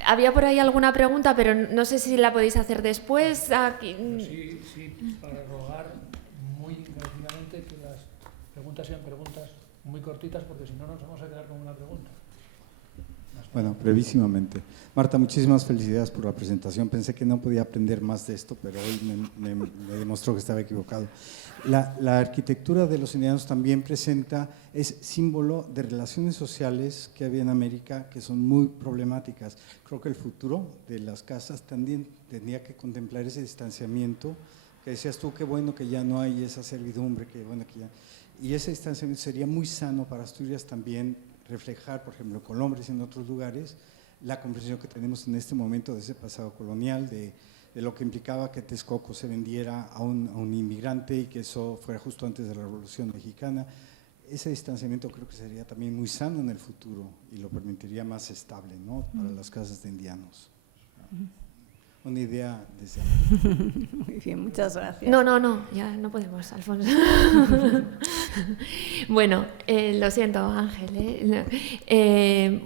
Había por ahí alguna pregunta, pero no sé si la podéis hacer después. Aquí. Sí, para rogar muy encarecidamente que las preguntas sean preguntas muy cortitas, porque si no nos vamos a quedar con una pregunta. Las Bueno, brevísimamente. Marta, muchísimas felicidades por la presentación. Pensé que no podía aprender más de esto, pero hoy me demostró que estaba equivocado. La arquitectura de los indianos también es símbolo de relaciones sociales que había en América que son muy problemáticas. Creo que el futuro de las casas también tendría que contemplar ese distanciamiento, que decías tú, qué bueno que ya no hay esa servidumbre, qué bueno que ya… Y ese distanciamiento sería muy sano para Asturias también reflejar, por ejemplo, en Colombres y en otros lugares, la comprensión que tenemos en este momento de ese pasado colonial, de lo que implicaba que Texcoco se vendiera a un inmigrante y que eso fuera justo antes de la Revolución Mexicana. Ese distanciamiento creo que sería también muy sano en el futuro y lo permitiría más estable, ¿no?, para las casas de indianos. Una idea desde… Muy bien, muchas gracias. No, ya no podemos, Alfonso. Bueno, lo siento, Ángel.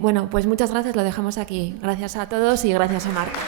Bueno, pues muchas gracias, lo dejamos aquí. Gracias a todos y gracias a Marta.